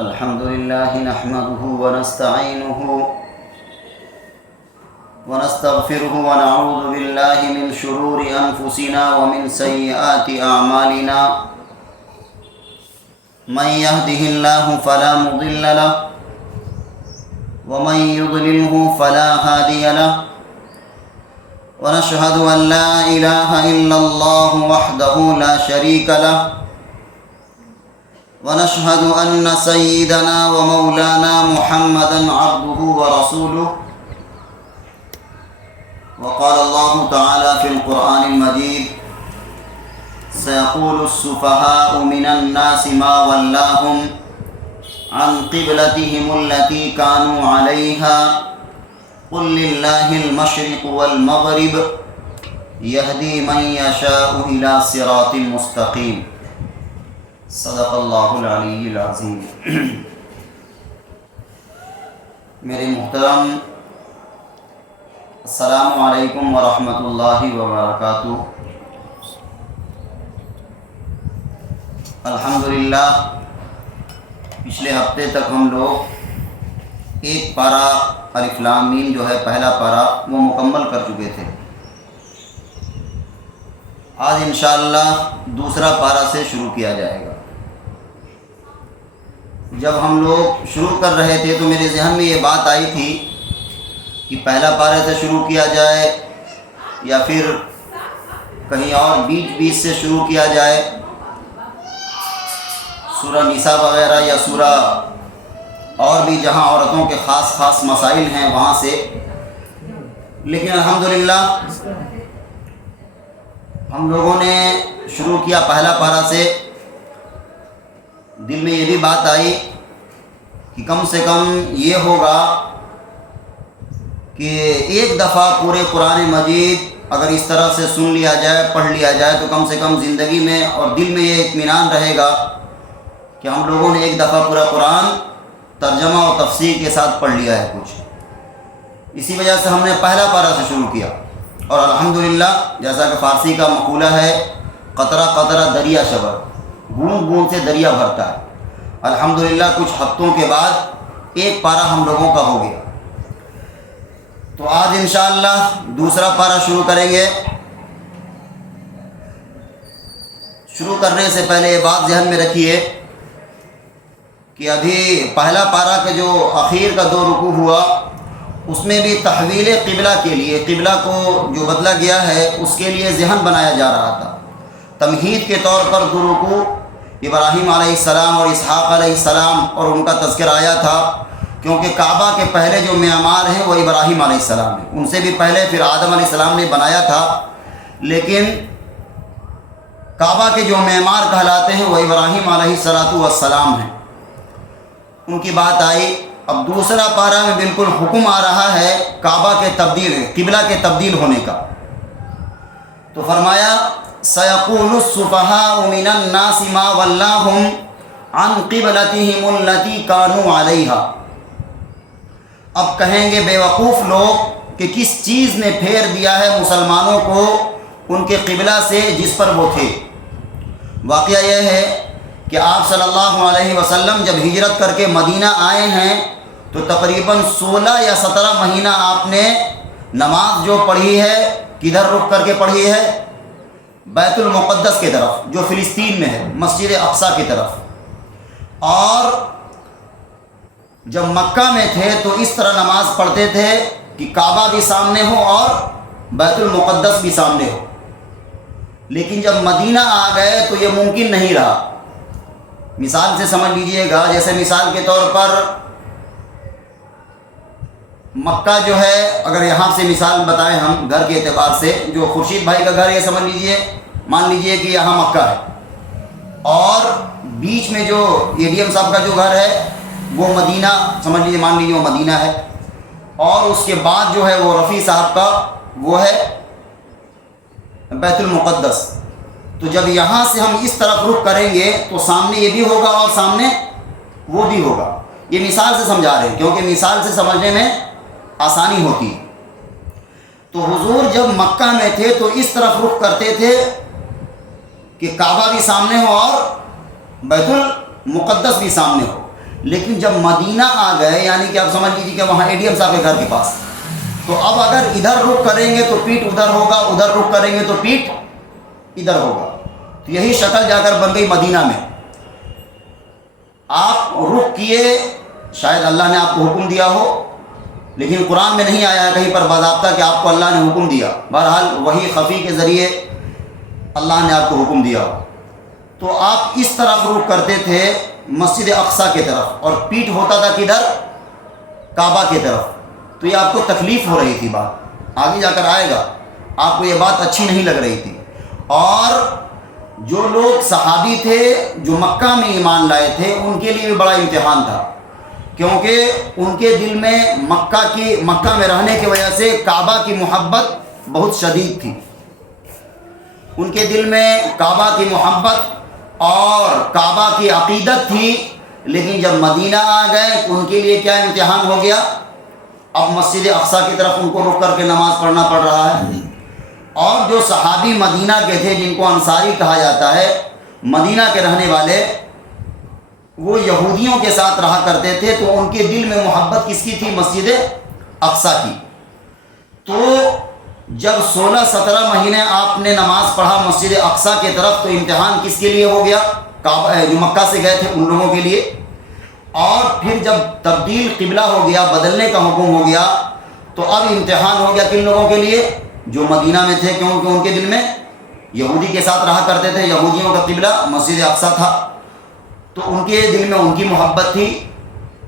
الحمد لله نحمده ونستعينه ونستغفره ونعوذ بالله من شرور أنفسنا ومن سيئات أعمالنا من يهده الله فلا مضل له ومن يضلله فلا هادي له ونشهد أن لا إله إلا الله وحده لا شريك له ونشهد أن سيدنا ومولانا محمدا عبده ورسوله وقال الله تعالى في القرآن المجيد سيقول السفهاء من الناس ما ولاهم عن قبلتهم التي كانوا عليها قل لله المشرق والمغرب يهدي من يشاء إلى صراط مستقيم صدق اللہ العلی العظیم۔ میرے محترم السلام علیکم ورحمۃ اللہ وبرکاتہ۔ الحمدللہ پچھلے ہفتے تک ہم لوگ ایک پارہ الف لام میم جو ہے پہلا پارہ وہ مکمل کر چکے تھے۔ آج انشاءاللہ دوسرا پارہ سے شروع کیا جائے گا۔ جب ہم لوگ شروع کر رہے تھے تو میرے ذہن میں یہ بات آئی تھی کہ پہلا پارے سے شروع کیا جائے یا پھر کہیں اور بیچ سے شروع کیا جائے، سورہ نساء وغیرہ یا سورہ اور بھی جہاں عورتوں کے خاص مسائل ہیں وہاں سے، لیکن الحمدللہ ہم لوگوں نے شروع کیا پہلا پارہ سے۔ دل میں یہ بھی بات آئی کہ کم سے کم یہ ہوگا کہ ایک دفعہ پورے قرآن مجید اگر اس طرح سے سن لیا جائے، پڑھ لیا جائے تو کم سے کم زندگی میں اور دل میں یہ اطمینان رہے گا کہ ہم لوگوں نے ایک دفعہ پورا قرآن ترجمہ اور تفسیر کے ساتھ پڑھ لیا ہے کچھ۔ اسی وجہ سے ہم نے پہلا پارہ سے شروع کیا، اور الحمدللہ جیسا کہ فارسی کا مقولہ ہے قطرہ قطرہ دریا شبر، بوند بوند سے دریا بھرتا ہے۔ الحمدللہ کچھ ہفتوں کے بعد ایک پارہ ہم لوگوں کا ہو گیا، تو آج انشاءاللہ دوسرا پارہ شروع کریں گے۔ شروع کرنے سے پہلے یہ بات ذہن میں رکھیے کہ ابھی پہلا پارہ کے جو اخیر کا 2 رکوع ہوا اس میں بھی تحویل قبلہ کے لیے، قبلہ کو جو بدلا گیا ہے اس کے لیے ذہن بنایا جا رہا تھا۔ تمہید کے طور پر 2 رکوع ابراہیم علیہ السلام اور اسحاق علیہ السلام اور ان کا تذکر آیا تھا، کیونکہ کعبہ کے پہلے جو معمار ہیں وہ ابراہیم علیہ السلام ہیں، ان سے بھی پہلے پھر آدم علیہ السلام نے بنایا تھا، لیکن کعبہ کے جو معمار کہلاتے ہیں وہ ابراہیم علیہ السلام ہیں، ان کی بات آئی۔ اب دوسرا پارہ میں بالکل حکم آ رہا ہے کعبہ کے تبدیل، قبلہ کے تبدیل ہونے کا۔ تو فرمایا سَيَقُولُ السُّفَهَاءُ مِنَ النَّاسِ مَا وَلَّاهُمْ عَنْ قِبْلَتِهِمُ الَّتِي كَانُوا عَلَيْهَا۔ اب کہیں گے بیوقوف لوگ کہ کس چیز نے پھیر دیا ہے مسلمانوں کو ان کے قبلہ سے جس پر وہ تھے۔ واقعہ یہ ہے کہ آپ صلی اللہ علیہ وسلم جب ہجرت کر کے مدینہ آئے ہیں تو تقریباً 16 یا 17 مہینہ آپ نے نماز جو پڑھی ہے کدھر رخ کر کے پڑھی ہے؟ بیت المقدس کی طرف جو فلسطین میں ہے، مسجد اقصیٰ کی طرف۔ اور جب مکہ میں تھے تو اس طرح نماز پڑھتے تھے کہ کعبہ بھی سامنے ہو اور بیت المقدس بھی سامنے ہو، لیکن جب مدینہ آ گئے تو یہ ممکن نہیں رہا۔ مثال سے سمجھ لیجئے گا، جیسے مثال کے طور پر مکہ جو ہے، اگر یہاں سے مثال بتائیں ہم گھر کے اعتبار سے، جو خورشید بھائی کا گھر یہ سمجھ لیجئے، مان لیجئے کہ یہاں مکہ ہے، اور بیچ میں جو ADM صاحب کا جو گھر ہے وہ مدینہ سمجھ لیجئے، مان لیجئے وہ مدینہ ہے، اور اس کے بعد جو ہے وہ رفیع صاحب کا وہ ہے بیت المقدس۔ تو جب یہاں سے ہم اس طرف رخ کریں گے تو سامنے یہ بھی ہوگا اور سامنے وہ بھی ہوگا۔ یہ مثال سے سمجھا رہے ہیں کیونکہ مثال سے سمجھنے میں آسانی ہوتی ہے۔ تو حضور جب مکہ میں تھے تو اس طرف رخ کرتے تھے کہ کعبہ بھی سامنے ہو اور بیت المقدس بھی سامنے ہو، لیکن جب مدینہ آ گئے، یعنی کہ آپ سمجھ لیجیے کہ وہاں اے ڈی ایم صاحب کے گھر کے پاس، تو اب اگر ادھر رخ کریں گے تو پیٹھ ادھر ہوگا، ادھر رخ کریں گے تو پیٹھ ادھر ہوگا. تو یہی شکل جا کر بن گئی مدینہ میں. آپ رخ کیے، شاید اللہ نے آپ کو حکم دیا ہو، لیکن قرآن میں نہیں آیا ہے کہیں پر باضابطہ کہ آپ کو اللہ نے حکم دیا. بہرحال وہی خفی کے ذریعے اللہ نے آپ کو حکم دیا ہو. تو آپ اس طرف رخ کرتے تھے مسجد اقصیٰ کی طرف، اور پیٹھ ہوتا تھا کدھر؟ کعبہ کی طرف. تو یہ آپ کو تکلیف ہو رہی تھی، بات آگے جا کر آئے گا، آپ کو یہ بات اچھی نہیں لگ رہی تھی. اور جو لوگ صحابی تھے جو مکہ میں ایمان لائے تھے، ان کے لیے بھی بڑا امتحان تھا، کیونکہ ان کے دل میں مکہ میں رہنے کی وجہ سے کعبہ کی محبت بہت شدید تھی. ان کے دل میں کعبہ کی محبت اور کعبہ کی عقیدت تھی. لیکن جب مدینہ آ گئے تو ان کے لیے کیا امتحان ہو گیا؟ اب مسجد اقصیٰ کی طرف ان کو رک کر کے نماز پڑھنا پڑ رہا ہے. اور جو صحابی مدینہ کے تھے، جن کو انصاری کہا جاتا ہے، مدینہ کے رہنے والے، وہ یہودیوں کے ساتھ رہا کرتے تھے، تو ان کے دل میں محبت کس کی تھی؟ مسجد اقصیٰ کی. تو جب 16-17 مہینے آپ نے نماز پڑھا مسجد اقصیٰ کی طرف، تو امتحان کس کے لیے ہو گیا؟ جو مکہ سے گئے تھے ان لوگوں کے لیے. اور پھر جب تبدیل قبلہ ہو گیا، بدلنے کا حکم ہو گیا، تو اب امتحان ہو گیا کن لوگوں کے لیے؟ جو مدینہ میں تھے، کیونکہ ان کے دل میں یہودی کے ساتھ رہا کرتے تھے، یہودیوں کا قبلہ مسجد اقصیٰ تھا، تو ان کے دل میں ان کی محبت تھی.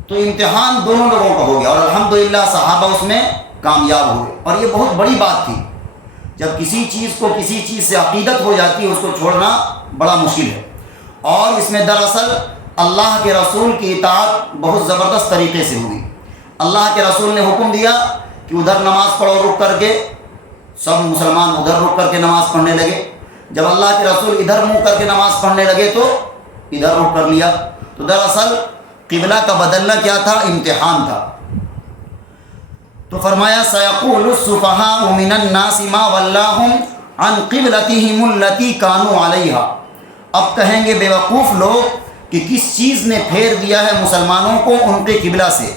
تو امتحان دونوں لوگوں کا ہو گیا، اور الحمدللہ صحابہ اس میں کامیاب ہوئے. اور یہ بہت بڑی بات تھی. جب کسی چیز سے عقیدت ہو جاتی ہے، اس کو چھوڑنا بڑا مشکل ہے. اور اس میں دراصل اللہ کے رسول کی اطاعت بہت زبردست طریقے سے ہوئی. اللہ کے رسول نے حکم دیا کہ ادھر نماز پڑھو رک کر کے. سب مسلمان ادھر رک کر کے نماز پڑھنے لگے. جب اللہ کے رسول ادھر منہ کر کے نماز پڑھنے لگے تو ادھر رک کر لیا. تو دراصل قبلہ کا بدلنا کیا تھا؟ امتحان تھا. تو فرمایا سیقول السفہاء من الناس ما ولاہم عن قبلتہم التی کانوا علیہا. اب کہیں گے بیوقوف لوگ کہ کس چیز نے پھیر دیا ہے مسلمانوں کو ان کے قبلہ سے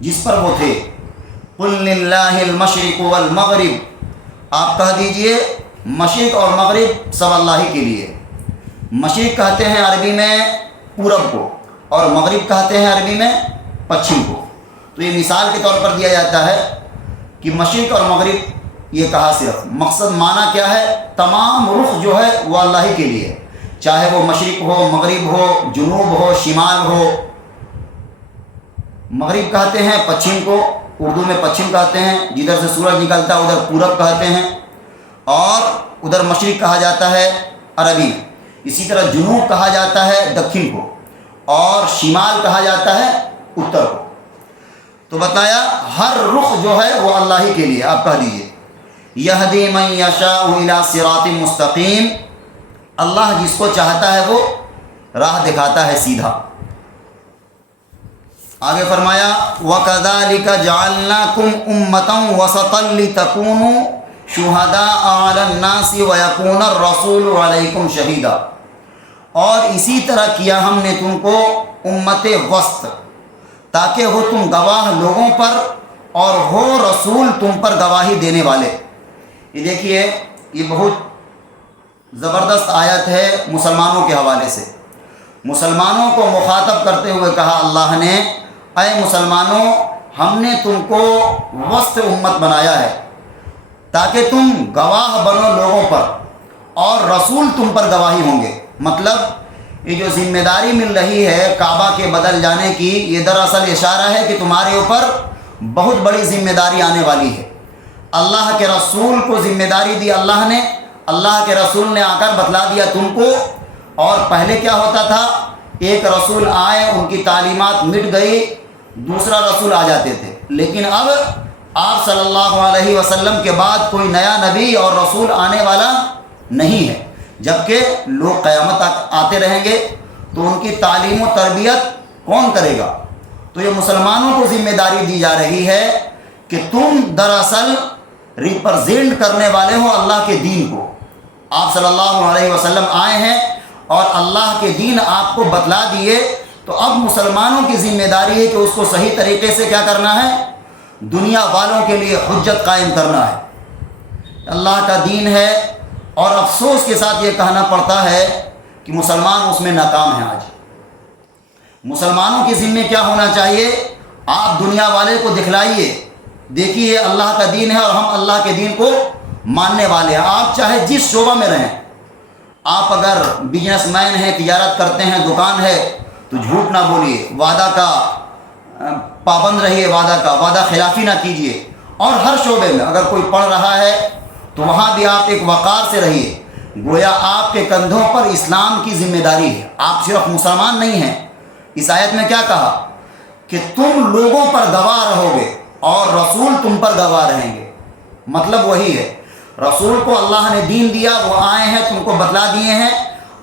جس پر وہ تھے. قل للہ المشرق والمغرب، آپ کہہ دیجئے مشرق اور مغرب سب اللہ ہی کے لیے. مشرق کہتے ہیں عربی میں پورب کو، اور مغرب کہتے ہیں عربی میں پچھم کو. تو یہ مثال کے طور پر دیا جاتا ہے کہ مشرق اور مغرب یہ کہا، صرف مقصد معنی کیا ہے؟ تمام رخ جو ہے وہ اللہ ہی کے لیے، چاہے وہ مشرق ہو، مغرب ہو، جنوب ہو، شمال ہو. مغرب کہتے ہیں پچھم کو، اردو میں پچھم کہتے ہیں، جدھر سے سورج نکلتا ہے ادھر پورب کہتے ہیں. اور ادھر مشرق کہا جاتا ہے عربی میں. اسی طرح جنوب کہا جاتا ہے دکھن کو، اور شمال کہا جاتا ہے اتر کو. تو بتایا ہر رخ جو ہے وہ اللہ ہی کے لیے. آپ کہہ دیجئے یہدی من یشاء الی صراط مستقیم، اللہ جس کو چاہتا ہے وہ راہ دکھاتا ہے سیدھا. آگے فرمایا وَكَذَلِكَ جَعَلْنَاكُمْ أُمَّةً وَسَطًا لِتَكُونُوا شُهَدَاءَ عَلَى النَّاسِ وَيَكُونَ الرَّسُولُ عَلَيْكُمْ شَهِيدًا. اور اسی طرح کیا ہم نے تم کو امت وسط، تاکہ ہو تم گواہ لوگوں پر اور ہو رسول تم پر گواہی دینے والے. یہ دیکھیے یہ بہت زبردست آیت ہے مسلمانوں کے حوالے سے. مسلمانوں کو مخاطب کرتے ہوئے کہا اللہ نے، اے مسلمانوں ہم نے تم کو وسط امت بنایا ہے تاکہ تم گواہ بنو لوگوں پر، اور رسول تم پر گواہی ہوں گے. مطلب یہ جو ذمہ داری مل رہی ہے کعبہ کے بدل جانے کی، یہ دراصل اشارہ ہے کہ تمہارے اوپر بہت بڑی ذمہ داری آنے والی ہے. اللہ کے رسول کو ذمہ داری دی اللہ نے، اللہ کے رسول نے آ کر بتلا دیا تم کو. اور پہلے کیا ہوتا تھا؟ ایک رسول آئے، ان کی تعلیمات مٹ گئی، دوسرا رسول آ جاتے تھے. لیکن اب آپ صلی اللہ علیہ وسلم کے بعد کوئی نیا نبی اور رسول آنے والا نہیں ہے، جبکہ لوگ قیامت آتے رہیں گے تو ان کی تعلیم و تربیت کون کرے گا؟ تو یہ مسلمانوں کو ذمہ داری دی جا رہی ہے کہ تم دراصل ریپرزینٹ کرنے والے ہو اللہ کے دین کو. آپ صلی اللہ علیہ وسلم آئے ہیں اور اللہ کے دین آپ کو بتلا دیے تو اب مسلمانوں کی ذمہ داری ہے کہ اس کو صحیح طریقے سے کیا کرنا ہے؟ دنیا والوں کے لیے حجت قائم کرنا ہے۔ اللہ کا دین ہے، اور افسوس کے ساتھ یہ کہنا پڑتا ہے کہ مسلمان اس میں ناکام ہیں۔ آج مسلمانوں کے ذمے کیا ہونا چاہیے؟ آپ دنیا والے کو دکھلائیے، دیکھیے اللہ کا دین ہے اور ہم اللہ کے دین کو ماننے والے ہیں۔ آپ چاہے جس شعبہ میں رہیں، آپ اگر بزنس مین ہیں، تجارت کرتے ہیں، دکان ہے، تو جھوٹ نہ بولیے، وعدہ کا پابند رہیے، وعدہ خلافی نہ کیجیے۔ اور ہر شعبے میں اگر کوئی پڑھ رہا ہے تو وہاں بھی آپ ایک وقار سے رہیے، گویا آپ کے کندھوں پر اسلام کی ذمہ داری ہے۔ آپ صرف مسلمان نہیں ہیں۔ اس آیت میں کیا کہا کہ تم لوگوں پر گواہ رہو گے اور رسول تم پر گواہ رہیں گے۔ مطلب وہی ہے، رسول کو اللہ نے دین دیا، وہ آئے ہیں، تم کو بتلا دیے ہیں،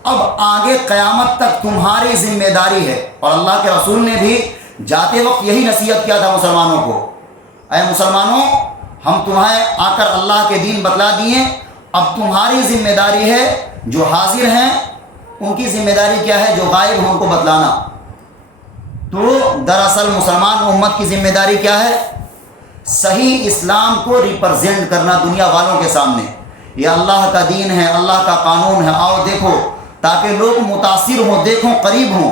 اب آگے قیامت تک تمہاری ذمہ داری ہے۔ اور اللہ کے رسول نے بھی جاتے وقت یہی نصیحت کیا تھا مسلمانوں کو، اے مسلمانوں، ہم تمہیں آ کر اللہ کے دین بتلا دیے، اب تمہاری ذمہ داری ہے، جو حاضر ہیں ان کی ذمہ داری کیا ہے؟ جو غائب ہیں ان کو بتلانا۔ تو دراصل مسلمان امت کی ذمہ داری کیا ہے؟ صحیح اسلام کو ریپرزینٹ کرنا دنیا والوں کے سامنے۔ یہ اللہ کا دین ہے، اللہ کا قانون ہے، آؤ دیکھو، تاکہ لوگ متاثر ہوں، دیکھوں، قریب ہوں۔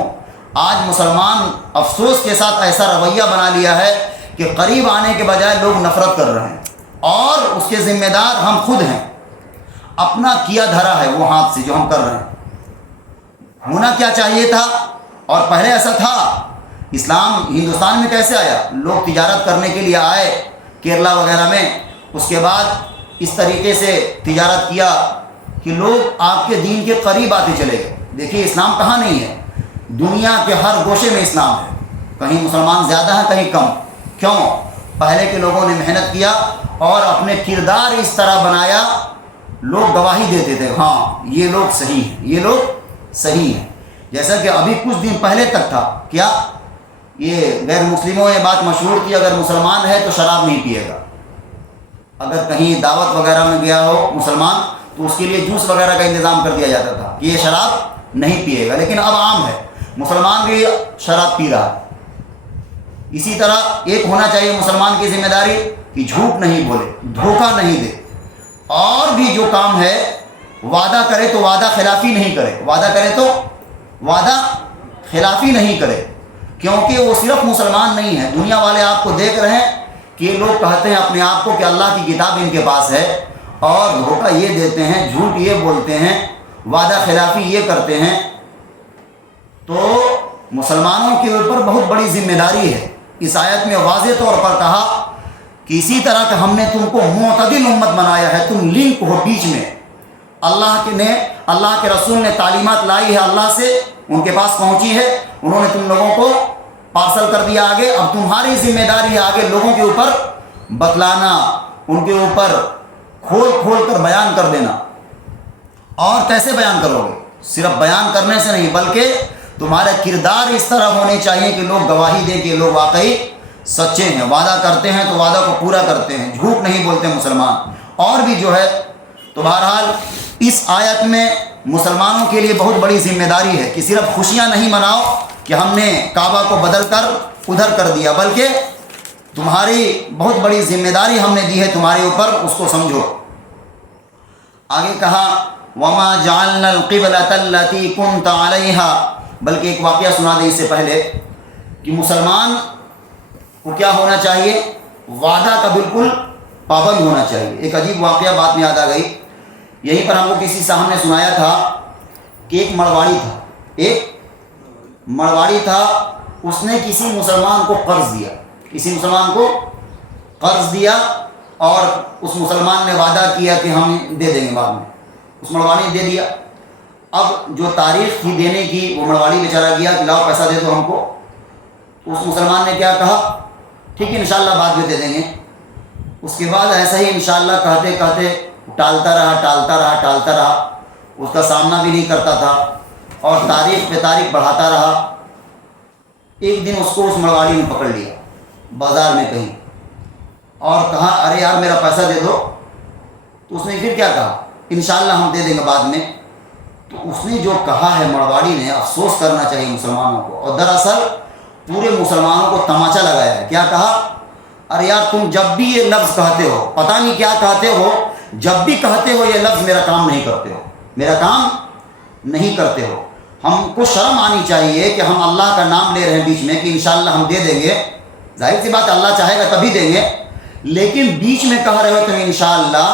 آج مسلمان افسوس کے ساتھ ایسا رویہ بنا لیا ہے کہ قریب آنے کے بجائے لوگ نفرت کر رہے ہیں، اور اس کے ذمہ دار ہم خود ہیں۔ اپنا کیا دھرا ہے وہ ہاتھ سے جو ہم کر رہے ہیں۔ ہونا کیا چاہیے تھا، اور پہلے ایسا تھا؟ اسلام ہندوستان میں کیسے آیا؟ لوگ تجارت کرنے کے لیے آئے کیرلا وغیرہ میں، اس کے بعد اس طریقے سے تجارت کیا کہ لوگ آپ کے دین کے قریب آتے چلے گئے۔ دیکھیے اسلام کہاں نہیں ہے، دنیا کے ہر گوشے میں اسلام ہے، کہیں مسلمان زیادہ ہیں کہیں کم۔ کیوں؟ پہلے کے لوگوں نے محنت کیا اور اپنے کردار اس طرح بنایا، لوگ گواہی دیتے تھے، ہاں یہ لوگ صحیح ہیں، یہ لوگ صحیح ہیں۔ جیسا کہ ابھی کچھ دن پہلے تک تھا، کیا یہ غیر مسلموں یہ بات مشہور تھی، اگر مسلمان ہے تو شراب نہیں پیے گا۔ اگر کہیں دعوت وغیرہ میں گیا ہو مسلمان تو اس کے لیے جوس وغیرہ کا انتظام کر دیا جاتا تھا کہ یہ شراب نہیں پیے گا، لیکن اب عام ہے، مسلمان بھی شراب پی رہا ہے۔ اسی طرح ایک ہونا چاہیے مسلمان کی ذمہ داری کہ جھوٹ نہیں بولے، دھوکہ نہیں دے، اور بھی جو کام ہے وعدہ کرے تو وعدہ خلافی نہیں کرے، وعدہ کرے تو وعدہ خلافی نہیں کرے، کیونکہ وہ صرف مسلمان نہیں ہے، دنیا والے آپ کو دیکھ رہے ہیں کہ یہ لوگ کہتے ہیں اپنے آپ کو کہ اللہ کی کتاب ان کے پاس ہے، اور دھوکہ یہ دیتے ہیں، جھوٹ یہ بولتے ہیں، وعدہ خلافی یہ کرتے ہیں۔ تو مسلمانوں کے اوپر بہت بڑی ذمہ داری ہے۔ اس آیت میں واضح طور پر کہا کہ اسی طرح کہ ہم نے تم کو معتدل امت بنایا ہے، تم لنک ہو بیچ میں، اللہ کے رسول نے تعلیمات لائی ہے اللہ سے، ان کے پاس پہنچی ہے، انہوں نے تم لوگوں کو پارسل کر دیا آگے، اب تمہاری ذمہ داری ہے آگے لوگوں کے اوپر بتلانا، ان کے اوپر کھول کھول کر بیان کر دینا۔ اور کیسے بیان کرو گے؟ صرف بیان کرنے سے نہیں، بلکہ تمہارا کردار اس طرح ہونے چاہیے کہ لوگ گواہی دیں کہ لوگ واقعی سچے ہیں، وعدہ کرتے ہیں تو وعدہ کو پورا کرتے ہیں، جھوٹ نہیں بولتے مسلمان۔ اور بھی جو ہے، تو بہرحال اس آیت میں مسلمانوں کے لیے بہت بڑی ذمہ داری ہے کہ صرف خوشیاں نہیں مناؤ کہ ہم نے کعبہ کو بدل کر ادھر کر دیا، بلکہ تمہاری بہت بڑی ذمہ داری ہم نے دی ہے تمہارے اوپر، اس کو سمجھو۔ آگے کہا وَمَا جَعَلْنَا الْقِبْلَةَ الَّتِي كُنْتَ عَلَيْهَا، بلکہ ایک واقعہ سنا دیں اس سے پہلے کہ مسلمان کو کیا ہونا چاہیے؟ وعدہ کا بالکل پابند ہونا چاہیے۔ ایک عجیب واقعہ بات میں یاد آ گئی، یہیں پر ہم کو کسی صاحب نے سنایا تھا کہ ایک مرواڑی تھا، اس نے کسی مسلمان کو قرض دیا، اور اس مسلمان نے وعدہ کیا کہ ہم دے دیں گے بعد میں، اس مرواڑی نے دے دیا۔ اب جو تاریخ تھی دینے کی، وہ مرواڑی بیچارہ گیا کہ لاؤ پیسہ دے دو ہم کو، تو اس مسلمان نے کیا کہا؟ ٹھیک ہے انشاءاللہ بعد میں دے دیں گے۔ اس کے بعد ایسا ہی انشاءاللہ کہتے کہتے ٹالتا رہا، اس کا سامنا بھی نہیں کرتا تھا، اور تاریخ پہ تاریخ بڑھاتا رہا۔ ایک دن اس کو اس مرواڑی نے پکڑ لیا بازار میں کہیں، اور کہا ارے یار میرا پیسہ دے دو۔ تو اس نے پھر کیا کہا؟ انشاءاللہ ہم دے دیں گے بعد میں۔ تو اس نے جو کہا ہے مڑواڑی نے، افسوس کرنا چاہیے مسلمانوں کو، اور دراصل پورے مسلمانوں کو تماچا لگایا ہے۔ کیا کہا؟ ارے یار تم جب بھی یہ لفظ کہتے ہو، پتہ نہیں کیا کہتے ہو، جب بھی کہتے ہو یہ لفظ میرا کام نہیں کرتے ہو، میرا کام نہیں کرتے ہو۔ ہم کو شرم آنی چاہیے کہ ہم اللہ کا نام لے رہے ہیں بیچ میں کہ انشاءاللہ ہم دے دیں گے، ظاہر سی بات اللہ چاہے گا تبھی دیں گے، لیکن بیچ میں کہہ رہے ہو تم انشاءاللہ،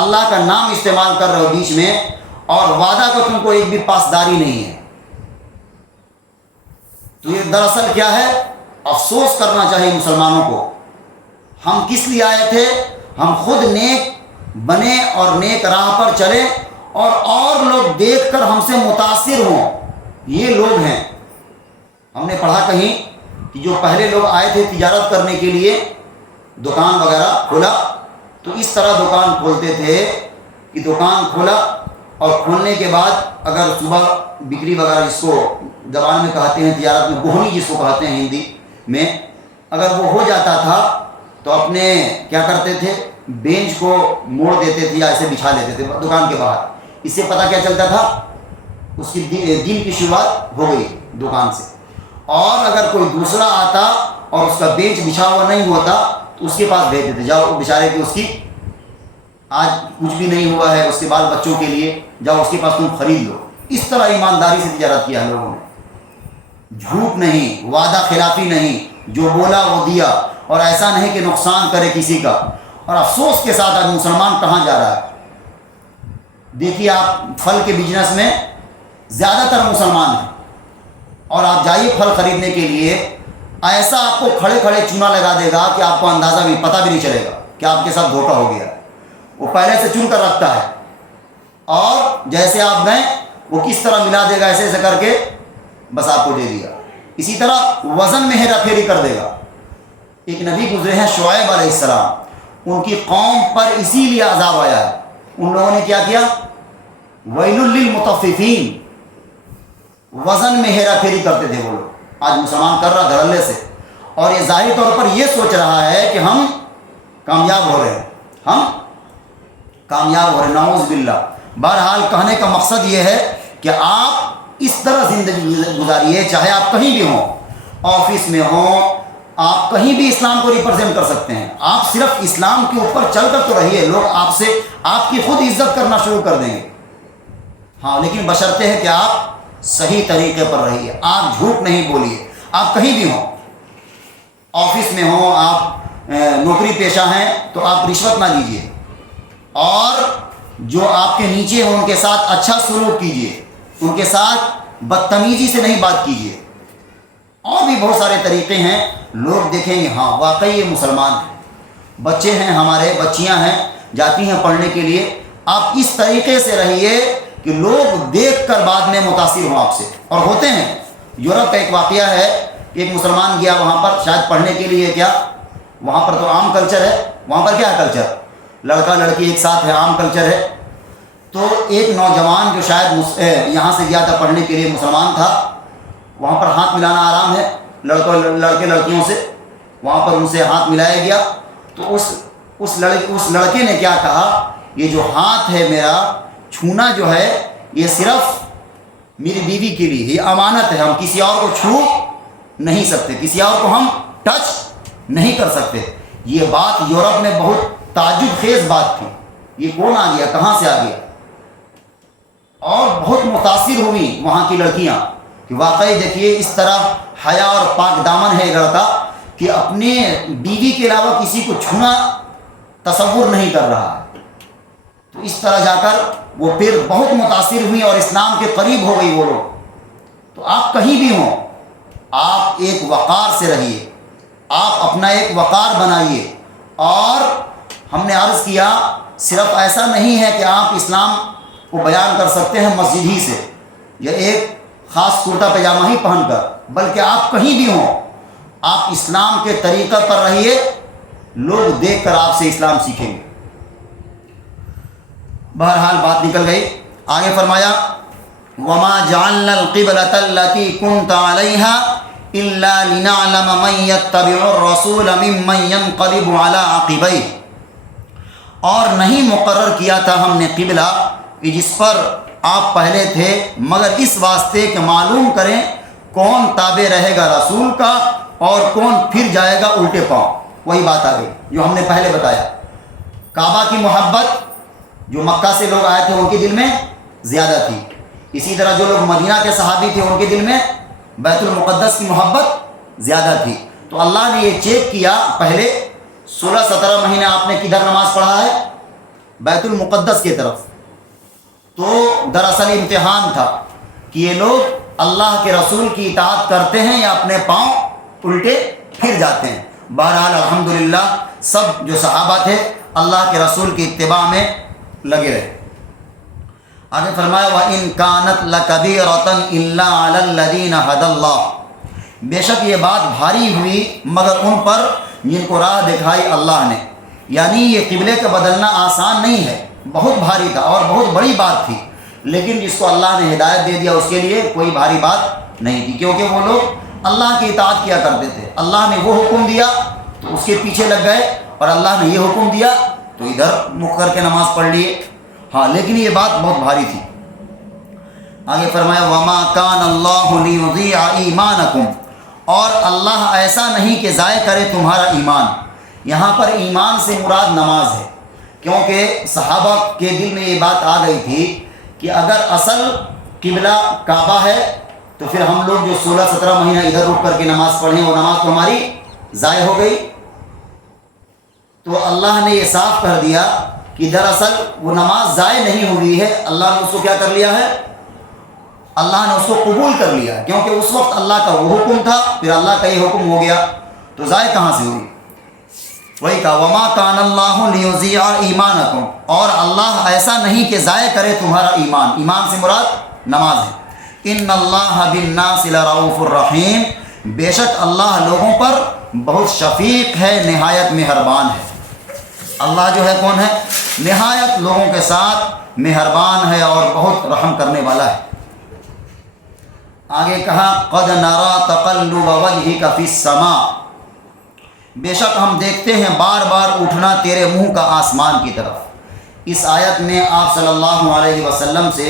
اللہ کا نام استعمال کر رہے ہو بیچ میں، اور وعدہ کو تم کو ایک بھی پاسداری نہیں ہے۔ تو یہ دراصل کیا ہے؟ افسوس کرنا چاہیے مسلمانوں کو۔ ہم کس لیے آئے تھے؟ ہم خود نیک بنے اور نیک راہ پر چلے، اور لوگ دیکھ کر ہم سے متاثر ہوں، یہ لوگ ہیں۔ ہم نے پڑھا کہیں کہ جو پہلے لوگ آئے تھے تجارت کرنے کے لیے، دکان وغیرہ کھولا، تو اس طرح دکان کھولتے تھے کہ دکان کھولا اور کھولنے کے بعد اگر صبح بکری وغیرہ جس کو زبان میں کہتے ہیں تجارت میں بوہنی جس کو کہتے ہیں ہندی میں، اگر وہ ہو جاتا تھا تو اپنے کیا کرتے تھے، بینچ کو موڑ دیتے تھے یا ایسے بچھا لیتے تھے دکان کے باہر۔ اس سے پتہ کیا چلتا تھا؟ اس کی دن کی شروعات ہو گئی دکان سے۔ اور اگر کوئی دوسرا آتا اور اس کا بینچ بچھا ہوا نہیں ہوتا تو اس کے پاس بھیج دیتے، جاؤ بیچارے کہ اس کی آج کچھ بھی نہیں ہوا ہے، اس کے بعد بچوں کے لیے جاؤ اس کے پاس تم خرید لو۔ اس طرح ایمانداری سے تجارت کیا ہے لوگوں نے، جھوٹ نہیں، وعدہ خلافی نہیں، جو بولا وہ دیا، اور ایسا نہیں کہ نقصان کرے کسی کا۔ اور افسوس کے ساتھ آج مسلمان کہاں جا رہا ہے؟ دیکھیے آپ پھل کے بزنس میں زیادہ تر مسلمان ہیں، اور آپ جائیے پھل خریدنے کے لیے، ایسا آپ کو کھڑے کھڑے چونا لگا دے گا کہ آپ کو اندازہ بھی پتہ بھی نہیں چلے گا کہ آپ کے ساتھ دھوکہ ہو گیا۔ وہ پہلے سے چن کر رکھتا ہے، اور جیسے آپ گئے وہ کس طرح ملا دے گا، ایسے ایسے کر کے بس آپ کو دے دیا۔ اسی طرح وزن میں ہیرا پھیری کر دے گا۔ ایک نبی گزرے ہیں شعیب علیہ السلام، ان کی قوم پر اسی لیے عذاب آیا ہے، ان لوگوں نے کیا کیا؟ ویل للمطففین، وزن میں ہیرا پھیری کرتے تھے وہ لوگ۔ آج مسلمان کر رہا دھڑلے سے، اور یہ ظاہری طور پر یہ سوچ رہا ہے کہ ہم کامیاب ہو رہے ہیں، ہم کامیاب ہو رہے ہیں، نعوذ باللہ۔ بہرحال کہنے کا مقصد یہ ہے کہ آپ اس طرح زندگی گزاریے، چاہے آپ کہیں بھی ہوں، آفس میں ہوں، آپ کہیں بھی اسلام کو ریپرزینٹ کر سکتے ہیں۔ آپ صرف اسلام کے اوپر چل کر تو رہیے، لوگ آپ سے آپ کی خود عزت کرنا شروع کر دیں گے، ہاں، لیکن بشرطے ہے کہ آپ صحیح طریقے پر رہیے، آپ جھوٹ نہیں بولیے۔ آپ کہیں بھی ہوں، آفس میں ہوں، آپ نوکری پیشہ ہیں تو آپ رشوت نہ لیجیے، اور جو آپ کے نیچے ہوں ان کے ساتھ اچھا سلوک کیجیے، ان کے ساتھ بدتمیزی سے نہیں بات کیجیے۔ اور بھی بہت سارے طریقے ہیں، لوگ دیکھیں گے ہاں واقعی یہ مسلمان ہیں، بچے ہیں ہمارے، بچیاں ہیں جاتی ہیں پڑھنے کے لیے۔ آپ اس طریقے سے رہیے کہ لوگ دیکھ کر بعد میں متاثر ہوں آپ سے، اور ہوتے ہیں۔ یورپ کا ایک واقعہ ہے کہ ایک مسلمان گیا وہاں پر شاید پڑھنے کے لیے، کیا وہاں پر تو عام کلچر ہے، وہاں پر کیا ہے کلچر، لڑکا لڑکی ایک ساتھ ہے، عام کلچر ہے۔ تو ایک نوجوان جو شاید یہاں سے گیا تھا پڑھنے کے لیے، مسلمان تھا، وہاں پر ہاتھ ملانا آرام ہے لڑکے لڑکیوں سے، وہاں پر ان سے ہاتھ ملایا گیا۔ تو اس لڑکے نے کیا کہا، یہ جو ہاتھ ہے میرا چھونا جو ہے یہ صرف میری بیوی کے لیے، یہ امانت ہے، ہم کسی اور کو چھو نہیں سکتے، کسی اور کو ہم ٹچ نہیں کر سکتے۔ یہ بات یورپ میں بہت تعجب خیز بات تھی، یہ کون آ گیا، کہاں سے آ گیا، اور بہت متاثر ہوئی وہاں کی لڑکیاں کہ واقعی دیکھیے اس طرح حیا اور پاک دامن ہے لڑکا کہ اپنے بیوی کے علاوہ کسی کو چھونا تصور نہیں کر رہا ہے۔ تو اس طرح جا کر وہ پھر بہت متاثر ہوئی اور اسلام کے قریب ہو گئی وہ لوگ۔ تو آپ کہیں بھی ہوں، آپ ایک وقار سے رہیے، آپ اپنا ایک وقار بنائیے۔ اور ہم نے عرض کیا صرف ایسا نہیں ہے کہ آپ اسلام کو بیان کر سکتے ہیں مسجد ہی سے یا ایک خاص کرتا پاجامہ ہی پہن کر، بلکہ آپ کہیں بھی ہوں، آپ اسلام کے طریقہ پر رہیے، لوگ دیکھ کر آپ سے اسلام سیکھیں گے۔ بہرحال بات نکل گئی، آگے فرمایا وما جعلنا القبلة التي كنت عليها الا لنعلم من يتبع الرسول ممن ينقلب على عقبيه، اور نہیں مقرر کیا تھا ہم نے قبلہ کہ جس پر آپ پہلے تھے مگر اس واسطے کہ معلوم کریں کون تابع رہے گا رسول کا اور کون پھر جائے گا الٹے پاؤں. وہی بات آ گئی جو ہم نے پہلے بتایا. کعبہ کی محبت جو مکہ سے لوگ آئے تھے ان کے دل میں زیادہ تھی. اسی طرح جو لوگ مدینہ کے صحابی تھے ان کے دل میں بیت المقدس کی محبت زیادہ تھی. تو اللہ نے یہ چیک کیا پہلے 16-17 مہینے آپ نے کدھر نماز پڑھا ہے؟ بیت المقدس کی طرف. تو دراصل امتحان تھا کہ یہ لوگ اللہ کے رسول کی اطاعت کرتے ہیں یا اپنے پاؤں الٹے پھر جاتے ہیں. بہرحال الحمدللہ سب جو صحابہ تھے اللہ کے رسول کی اتباع میں لگے رہے. آگے فرمایا وَإِن كَانَتْ لَكَبِيرَةً إِلَّا عَلَى الَّذِينَ هَدَى اللَّهُ. بے شک یہ بات بھاری ہوئی مگر ان پر جن کو راہ دکھائی اللہ نے. یعنی یہ قبلے کا بدلنا آسان نہیں ہے، بہت بھاری تھا اور بہت بڑی بات تھی، لیکن جس کو اللہ نے ہدایت دے دیا اس کے لیے کوئی بھاری بات نہیں تھی، کیونکہ وہ لوگ اللہ کی اطاعت کیا کرتے تھے. اللہ نے وہ حکم دیا تو اس کے پیچھے لگ گئے اور اللہ نے یہ حکم دیا تو ادھر مکھ کر کے نماز پڑھ لیے. ہاں لیکن یہ بات بہت بھاری تھی. آگے فرمایا وَمَا كَانَ اللَّهُ لِيُضِيعَ إِيمَانَكُمْ. اور اللہ ایسا نہیں کہ ضائع کرے تمہارا ایمان. یہاں پر ایمان سے مراد نماز ہے، کیونکہ صحابہ کے دل میں یہ بات آ گئی تھی کہ اگر اصل قبلہ کعبہ ہے تو پھر ہم لوگ جو 16-17 مہینہ ادھر رک کر کے نماز پڑھیں وہ نماز تو ہماری ضائع ہو گئی. تو اللہ نے یہ صاف کر دیا کہ دراصل وہ نماز ضائع نہیں ہوئی ہے، اللہ نے اس کو کیا کر لیا ہے؟ اللہ نے اس کو قبول کر لیا ہے، کیونکہ اس وقت اللہ کا وہ حکم تھا، پھر اللہ کا یہ حکم ہو گیا تو ضائع کہاں سے ہوئی؟ وہی کہا وَمَا كَانَ اللَّهُ لِيُضِيعَ إِيمَانَكُمْ. اور اللہ ایسا نہیں کہ ضائع کرے تمہارا ایمان. ایمان سے مراد نماز ہے. إِنَّ اللَّهَ بِالنَّاسِ لَرَءُوفٌ رَحِيمٌ. بے شک اللہ لوگوں پر بہت شفیق ہے، نہایت مہربان ہے. اللہ جو ہے کون ہے؟ نہایت لوگوں کے ساتھ مہربان ہے اور بہت رحم کرنے والا ہے. آگے کہا قَدْ نَرَى تَقَلُّبَ وَجْهِكَ فِي السَّمَاءِ. بے شک ہم دیکھتے ہیں بار بار اٹھنا تیرے منہ کا آسمان کی طرف. اس آیت میں آپ صلی اللہ علیہ وسلم سے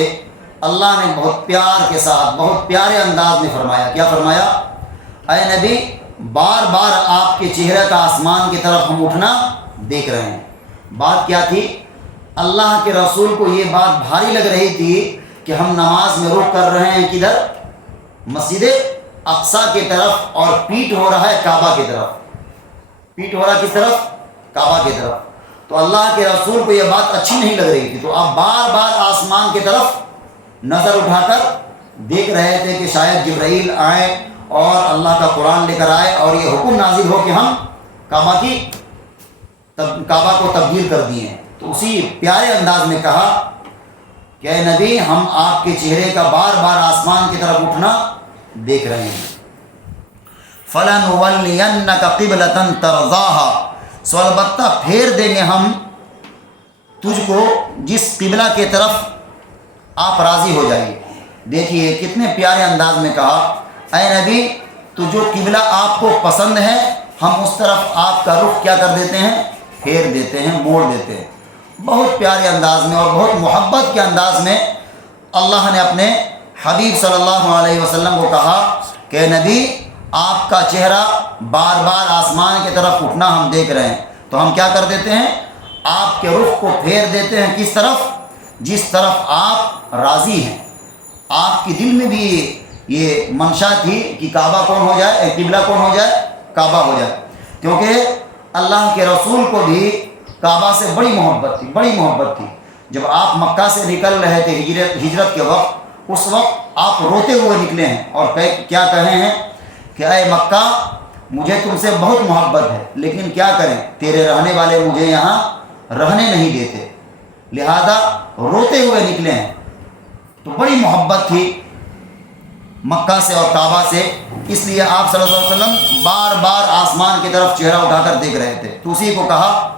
اللہ نے بہت پیار کے ساتھ بہت پیارے انداز میں فرمایا. کیا فرمایا؟ اے نبی بار بار آپ کے چہرے کا آسمان کی طرف ہم اٹھنا دیکھ رہے ہیں. بات کیا تھی؟ اللہ کے رسول کو یہ بات بھاری لگ رہی تھی کہ ہم نماز میں رک کر رہے ہیں کدھر؟ مسجد اقصیٰ کی طرف، اور پیٹ ہو رہا ہے کعبہ کی طرف. پیٹ ہو رہا کس طرف؟ کعبہ کی طرف. تو اللہ کے رسول کو یہ بات اچھی نہیں لگ رہی تھی، تو آپ بار بار آسمان کی طرف نظر اٹھا کر دیکھ رہے تھے کہ شاید جبرائیل آئے اور اللہ کا قرآن لے کر آئے اور یہ حکم نازل ہو کہ ہم کعبہ کو تبدیل کر دیے ہیں. تو اسی پیارے انداز میں کہا کہ اے نبی ہم آپ کے چہرے کا بار بار آسمان کی طرف اٹھنا دیکھ رہے ہیں. فَلَنُوَلِّيَنَّكَ قِبْلَةً تَرْضَاهَا. سو البتہ پھیر دیں گے ہم تجھ کو جس قبلہ کے طرف آپ راضی ہو جائیے. دیکھیے کتنے پیارے انداز میں کہا اے نبی تو جو قبلہ آپ کو پسند ہے ہم اس طرف آپ کا رخ کیا کر دیتے ہیں؟ پھیر دیتے ہیں، موڑ دیتے ہیں. بہت پیارے انداز میں اور بہت محبت کے انداز میں اللہ نے اپنے حبیب صلی اللہ علیہ وسلم کو کہا کہ نبی آپ کا چہرہ بار بار آسمان کی طرف اٹھنا ہم دیکھ رہے ہیں، تو ہم کیا کر دیتے ہیں؟ آپ کے رخ کو پھیر دیتے ہیں. کس طرف؟ جس طرف آپ راضی ہیں. آپ کے دل میں بھی یہ منشا تھی کہ کعبہ کون ہو جائے، قبلہ کون ہو جائے؟ کعبہ ہو جائے. کیونکہ اللہ کے رسول کو بھی کعبہ سے بڑی محبت تھی، بڑی محبت تھی. جب آپ مکہ سے نکل رہے تھے ہجرت کے وقت، اس وقت آپ روتے ہوئے نکلے ہیں اور کیا کہے ہیں کہ اے مکہ مجھے تم سے بہت محبت ہے، لیکن کیا کریں تیرے رہنے والے مجھے یہاں رہنے نہیں دیتے، لہذا روتے ہوئے نکلے ہیں. تو بڑی محبت تھی مکہ سے اور کعبہ سے، اس لیے آپ صلی اللہ علیہ وسلم بار بار آسمان کی طرف چہرہ اٹھا کر دیکھ رہے تھے. تو اسی کو کہا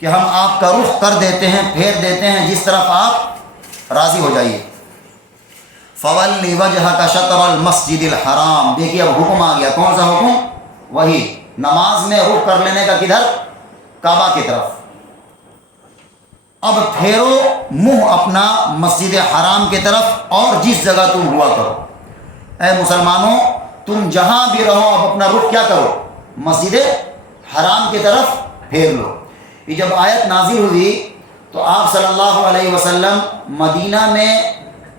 کہ ہم آپ کا رخ کر دیتے ہیں، پھیر دیتے ہیں جس طرف آپ راضی ہو جائیے. فَوَلِّ وَجْهَكَ شَطْرَ الْمَسْجِدِ الْحَرَامِ. دیکھیے اب حکم آ گیا. کون سا حکم؟ وہی نماز میں رخ کر لینے کا. کدھر؟ کعبہ کی طرف. اب پھیرو منہ اپنا مسجد حرام کی طرف اور جس جگہ تم ہوا کرو. اے مسلمانوں تم جہاں بھی رہو اب اپنا رخ کیا کرو؟ مسجد حرام کی طرف پھیر لو. یہ جب آیت نازل ہوئی تو آپ صلی اللہ علیہ وسلم مدینہ میں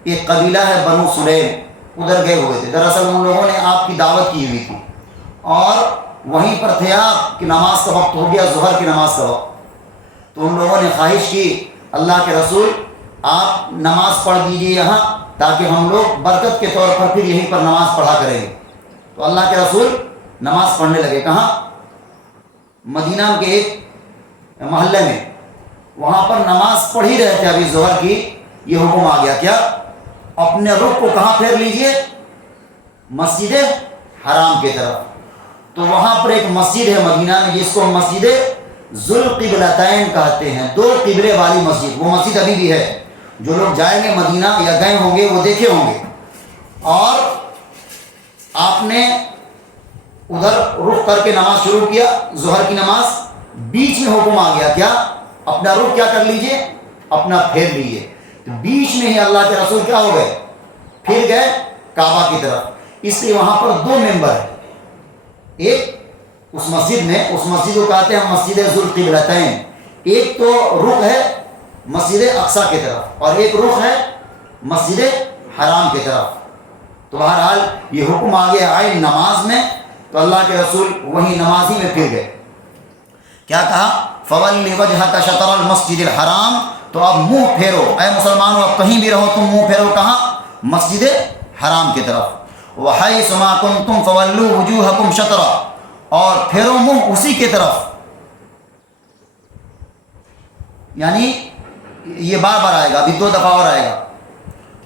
ایک قبیلہ ہے بنو سلیم، ادھر گئے ہوئے تھے. دراصل ان لوگوں نے آپ کی دعوت کی ہوئی تھی اور وہیں پر تھے آپ کہ نماز کا وقت ہو گیا، ظہر کی نماز کا وقت. تو ان لوگوں نے خواہش کی اللہ کے رسول آپ نماز پڑھ دیجیے یہاں تاکہ ہم لوگ برکت کے طور پر پھر یہیں پر نماز پڑھا کریں گے. تو اللہ کے رسول نماز پڑھنے لگے. کہاں؟ مدینہ کے ایک محلے میں. وہاں پر نماز پڑھ ہی رہے تھے ابھی ظہر کی. یہ حکم آ گیا کیا؟ اپنے رخ کو کہاں پھیر لیجئے؟ مسجد حرام کی طرف. تو وہاں پر ایک مسجد ہے مدینہ میں جس کو مسجد ذوالقبلتین کہتے ہیں، دو قبلے والی مسجد. وہ مسجد ابھی بھی ہے. جو لوگ جائیں گے مدینہ یا گئے ہوں گے وہ دیکھے ہوں گے. اور آپ نے ادھر رخ کر کے نماز شروع کیا، ظہر کی نماز. بیچ میں حکم آ گیا کیا؟ اپنا رخ کیا کر لیجئے؟ اپنا پھیر لیجئے. تو بیچ میں ہی اللہ کے رسول کیا ہو گئے؟ پھر گئے کعبہ کی طرف. اس لیے وہاں پر دو ممبر ہیں. ایک اس مسجد میں، اس مسجد کو کہتے ہیں مسجد ذوالقبلتین. ایک تو رخ ہے مسجد اقصی کی طرف اور ایک رخ ہے مسجد حرام کی طرف. تو بہرحال یہ حکم آگے آئے نماز میں تو اللہ کے رسول وہی نماز ہی میں پھر گئے. کیا کہا؟ فَوَلِّ وَجْهَكَ شَطْرَ الْمَسْجِدِ الْحَرَامِ. تو اب منہ پھیرو اے مسلمانوں، اب کہیں بھی رہو تم منہ پھیرو کہاں؟ مسجد حرام کی طرف. وَحَيْثُ مَا كُنْتُمْ فَوَلُّوا وُجُوهَكُمْ شَطْرَهُ. اور پھیرو منہ اسی کی طرف. یعنی یہ بار بار آئے گا، ابھی دو دفعہ اور آئے گا.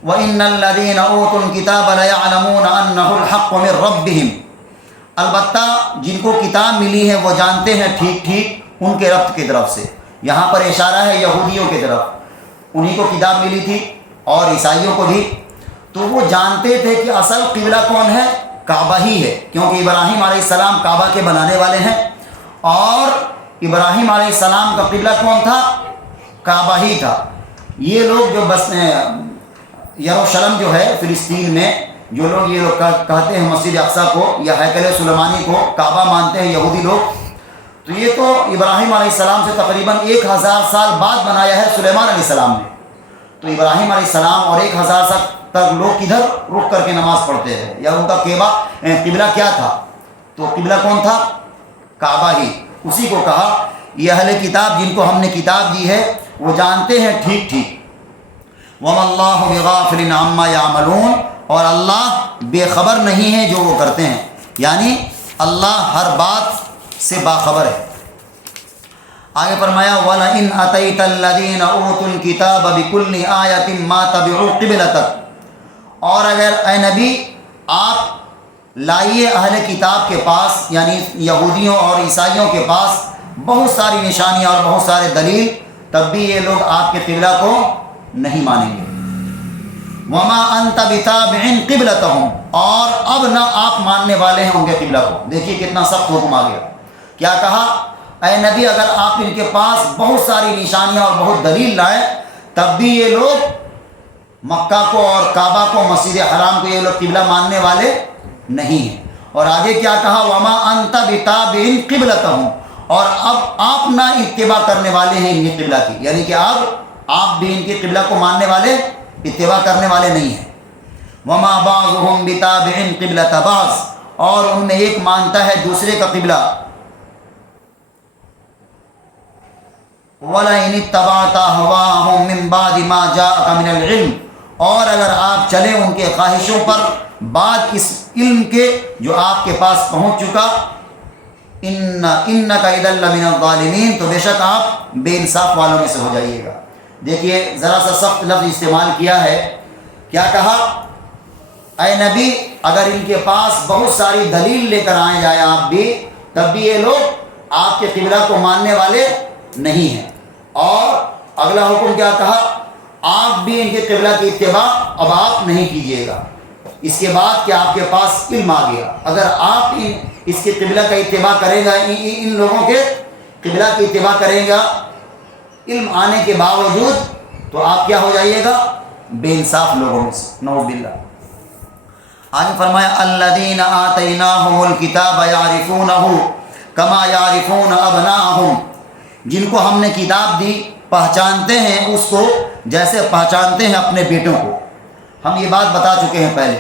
وَإِنَّ الَّذِينَ أُوتُوا الْكِتَابَ لَيَعْلَمُونَ أَنَّهُ الْحَقُّ مِنْ رَبِّهِمْ. البتہ جن کو کتاب ملی ہے وہ جانتے ہیں ٹھیک ٹھیک ان کے رب کی طرف سے. یہاں پر اشارہ ہے یہودیوں کی طرف. انہی کو کتاب ملی تھی اور عیسائیوں کو بھی. تو وہ جانتے تھے کہ اصل قبلہ کون ہے؟ کعبہ ہی ہے، کیونکہ ابراہیم علیہ السلام کعبہ کے بنانے والے ہیں. اور ابراہیم علیہ السلام کا قبلہ کون تھا؟ کعبہ ہی تھا. یہ لوگ جو بس یروشلم جو ہے فلسطین میں، جو لوگ یہ لوگ کہتے ہیں مسجد اقصی کو یا ہیکل سلیمانی کو کعبہ مانتے ہیں یہودی لوگ، تو یہ تو ابراہیم علیہ السلام سے تقریباً 1000 سال بعد بنایا ہے سلیمان علیہ السلام نے. تو ابراہیم علیہ السلام اور 1000 سال تک لوگ کدھر رک کر کے نماز پڑھتے ہیں، یا ان کا قبلہ کیا تھا؟ تو قبلہ کون تھا؟ کعبہ ہی. اسی کو کہا یہ اہل کتاب جن کو ہم نے کتاب دی ہے وہ جانتے ہیں ٹھیک ٹھیک. وَمَا اللَّهُ بِغَافِلٍ عَمَّا يَعْمَلُونَ. اور اللہ بے خبر نہیں ہے جو وہ کرتے ہیں، یعنی اللہ ہر بات سے باخبر ہے. آگے فرمایا وَلَئِنْ أَتَيْتَ الَّذِينَ أُوتُوا الْكِتَابَ بِكُلِّ آيَةٍ مَا تَبِعُوا قِبْلَتَكَ. اور اگر اے نبی آپ لائیے اہل کتاب کے پاس یعنی یہودیوں اور عیسائیوں کے پاس بہت ساری نشانیاں اور بہت سارے دلیل، تب بھی یہ لوگ آپ کے قبلہ کو نہیں مانیں گے. وَمَا أَنْتَ بِتَابِعٍ قِبْلَتَهُمْ. اور اب نہ آپ ماننے والے ہیں ان کے قبلہ کو. دیکھیے کتنا سخت حکم آ گیا. کیا کہا؟ اے نبی اگر آپ ان کے پاس بہت ساری نشانیاں اور بہت دلیل لائے تب بھی یہ لوگ مکہ کو اور کعبہ کو، مسجد حرام کو یہ لوگ قبلہ ماننے والے نہیں ہیں. اور آگے کیا کہا؟ وَمَا أَنْتَ بِتَابِعٍ قِبْلَتَهُمْ. اور اب آپ نہ اتباع کرنے والے ہیں ان کی قبلہ کی، یعنی کہ اب آپ بھی ان کے قبلہ کو ماننے والے، اتباع کرنے والے نہیں ہیں. وَمَا بَعْضُهُمْ بِتَابِعٍ قِبْلَةَ بَعْضٍ. اور ان میں ایک مانتا ہے دوسرے کا قبلہ. وَلَئِنِ اتَّبَعْتَ أَهْوَاءَهُمْ مِنْ بَعْدِ مَا جَاءَكَ مِنَ الْعِلْمِ. اور اگر آپ چلیں ان کے خواہشوں پر بعد اس علم کے جو آپ کے پاس پہنچ چکا، إِنَّكَ إِذًا لَمِنَ الظَّالِمِينَ. تو بے شک آپ بے انصاف والوں میں سے ہو جائیے گا. دیکھیے ذرا سا سخت لفظ استعمال کیا ہے. کیا کہا؟ اے نبی اگر ان کے پاس بہت ساری دلیل لے کر آئے جائیں آپ بھی، تب بھی یہ لوگ آپ کے قبلہ کو ماننے والے نہیں ہیں. اور اگلا حکم کیا کہا؟ آپ بھی ان کے قبلہ کی اتباع اب آپ نہیں کیجیے گا. اس کے بعد کہ آپ کے پاس علم آ گیا، اگر آپ اس کے قبلہ کا اتباع کریں گا، ان لوگوں کے قبلہ کی اتباع کریں گا علم آنے کے باوجود تو آپ کیا ہو جائیے گا؟ بے انصاف لوگوں میں سے، نعوذ باللہ۔ آگے فرمایا الذین آتیناہم الکتاب یعرفونہ کما یعرفون ابناءہم، جن کو ہم نے کتاب دی پہچانتے ہیں اس کو جیسے پہچانتے ہیں اپنے بیٹوں کو۔ ہم یہ بات بتا چکے ہیں پہلے،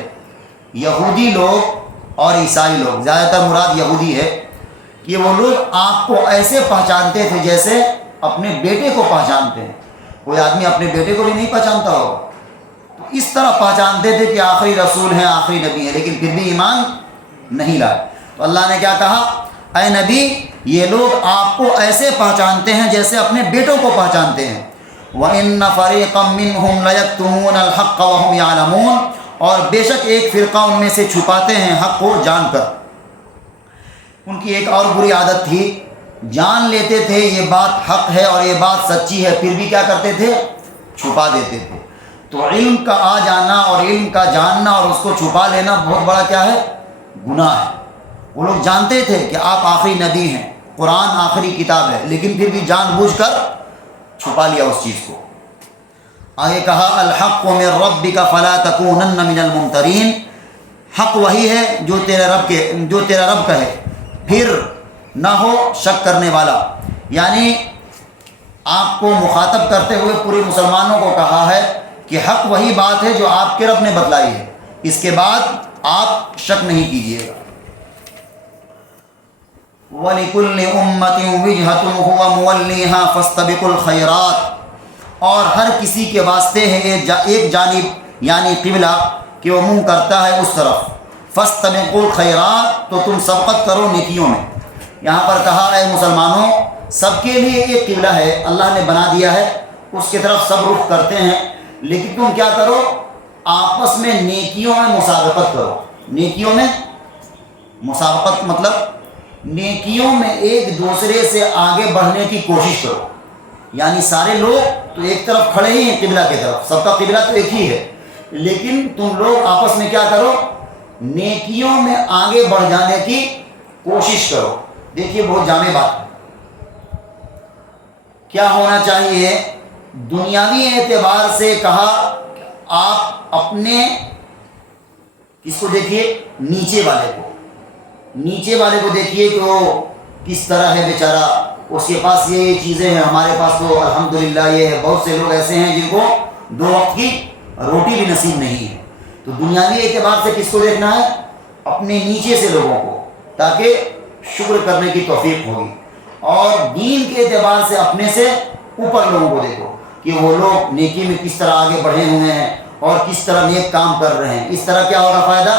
یہودی لوگ اور عیسائی لوگ، زیادہ تر مراد یہودی ہے، کہ وہ لوگ آپ کو ایسے پہچانتے تھے جیسے اپنے بیٹے کو پہچانتے ہیں۔ کوئی آدمی اپنے بیٹے کو بھی نہیں پہچانتا ہوگا، تو اس طرح پہچانتے تھے کہ آخری رسول ہیں، آخری نبی ہیں، لیکن پھر بھی ایمان نہیں لائے۔ تو اللہ نے کیا کہا؟ اے نبی، یہ لوگ آپ کو ایسے پہچانتے ہیں جیسے اپنے بیٹوں کو پہچانتے ہیں۔ وَإِنَّ فَرِيقًا مِّنْهُمْ لَيَكْتُمُونَ الْحَقَّ وَهُمْ يَعْلَمُونَ، اور بے شک ایک فرقہ ان میں سے چھپاتے ہیں حق کو جان کر۔ ان کی ایک اور بری عادت تھی، جان لیتے تھے یہ بات حق ہے اور یہ بات سچی ہے، پھر بھی کیا کرتے تھے؟ چھپا دیتے تھے۔ تو علم کا آ جانا اور علم کا جاننا اور اس کو چھپا لینا بہت بڑا کیا ہے؟ گناہ ہے۔ وہ لوگ جانتے تھے کہ آپ آخری نبی ہیں، قرآن آخری کتاب ہے، لیکن پھر بھی جان بوجھ کر چھپا لیا اس چیز کو۔ آگے کہا الحق من ربک فلا تکونن من الممترین، حق وہی ہے جو تیرا رب کا ہے، پھر نہ ہو شک کرنے والا۔ یعنی آپ کو مخاطب کرتے ہوئے پورے مسلمانوں کو کہا ہے کہ حق وہی بات ہے جو آپ کے رب نے بتلائی ہے، اس کے بعد آپ شک نہیں کیجیے گا۔ وَلِكُلِّ أُمَّةٍ وِجْهَةٌ هُوَ مُوَلِّيهَا فَاسْتَبِقُوا الْخَيْرَاتِ، اور ہر کسی کے واسطے ہے ایک جانب یعنی قبلہ کہ وہ منہ کرتا ہے اس طرف۔ فَاسْتَبِقُوا الْخَيْرَاتِ، تو تم سبقت کرو نیکیوں میں۔ یہاں پر کہا اے مسلمانوں، سب کے لیے ایک قبلہ ہے، اللہ نے بنا دیا ہے، اس کی طرف سب رخ کرتے ہیں، لیکن تم کیا کرو؟ آپس میں نیکیوں میں مسابقت کرو۔ نیکیوں میں مسابقت مطلب نیکیوں میں ایک دوسرے سے آگے بڑھنے کی کوشش کرو۔ یعنی سارے لوگ تو ایک طرف کھڑے ہی ہیں قبلہ کی طرف، سب کا قبلہ تو ایک ہی ہے، لیکن تم لوگ آپس میں کیا کرو؟ نیکیوں میں آگے بڑھ جانے کی کوشش کرو۔ دیکھیے بہت جامع بات ہے۔ کیا ہونا چاہیے؟ دنیاوی اعتبار سے کہا آپ اپنے کس کو دیکھیے؟ نیچے والے کو دیکھیے کہ وہ کس طرح ہے بیچارہ، اس کے پاس یہ چیزیں ہیں، ہمارے پاس تو الحمدللہ یہ ہے۔ بہت سے لوگ ایسے ہیں جن کو 2 وقت کی روٹی بھی نصیب نہیں ہے۔ تو دنیاوی اعتبار سے کس کو دیکھنا ہے؟ اپنے نیچے سے لوگوں کو، تاکہ شکر کرنے کی توفیق ہوگی۔ اور دین کے اعتبار سے اپنے سے اوپر لوگوں کو دیکھو کہ وہ لوگ نیکی میں کس طرح آگے بڑھے ہوئے ہیں اور کس طرح نیک کام کر رہے ہیں۔ اس طرح کیا ہوگا فائدہ؟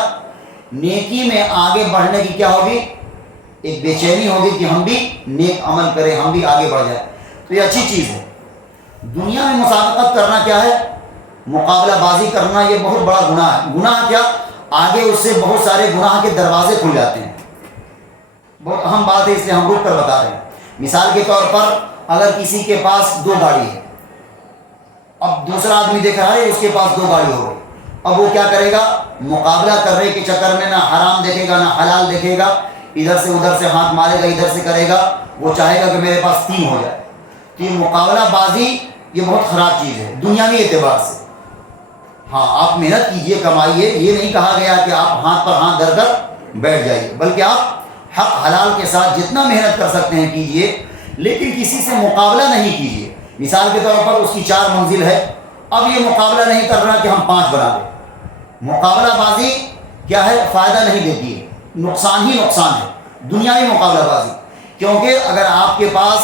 نیکی میں آگے بڑھنے کی کیا ہوگی؟ ایک بے چینی ہوگی کہ ہم بھی نیک عمل کریں، ہم بھی آگے بڑھ جائیں۔ تو یہ اچھی چیز ہے۔ دنیا میں مسابقت کرنا کیا ہے؟ مقابلہ بازی کرنا، یہ بہت بڑا گناہ ہے۔ گناہ کیا؟ آگے اس سے بہت سارے گناہ کے دروازے کھل جاتے ہیں۔ بہت اہم بات ہے، اس لیے ہم رک کر بتا رہے ہیں۔ مثال کے طور پر اگر کسی کے پاس 2 گاڑی ہے، اب دوسرا آدمی دیکھ رہا ہے اس کے پاس 2 گاڑی ہو گئی، اب وہ کیا کرے گا؟ مقابلہ کرنے کے چکر میں نہ حرام دیکھے گا نہ حلال دیکھے گا، ادھر سے ادھر سے ہاتھ مارے گا، ادھر سے کرے گا، وہ چاہے گا کہ میرے پاس 3 ہو جائے۔ تو یہ مقابلہ بازی یہ بہت خراب چیز ہے دنیاوی اعتبار سے۔ ہاں آپ محنت کیجئے، کمائیے، یہ نہیں کہا گیا کہ آپ ہاتھ پر ہاتھ دھر کر بیٹھ جائیے، بلکہ آپ حق حلال کے ساتھ جتنا محنت کر سکتے ہیں کیجئے، لیکن کسی سے مقابلہ نہیں کیجئے۔ مثال کے طور پر اس کی 4 منزل ہے، اب یہ مقابلہ نہیں کر رہا کہ ہم 5 بنا لیں۔ مقابلہ بازی کیا ہے؟ فائدہ نہیں دیتی ہے، نقصان ہی نقصان ہے دنیاوی مقابلہ بازی۔ کیونکہ اگر آپ کے پاس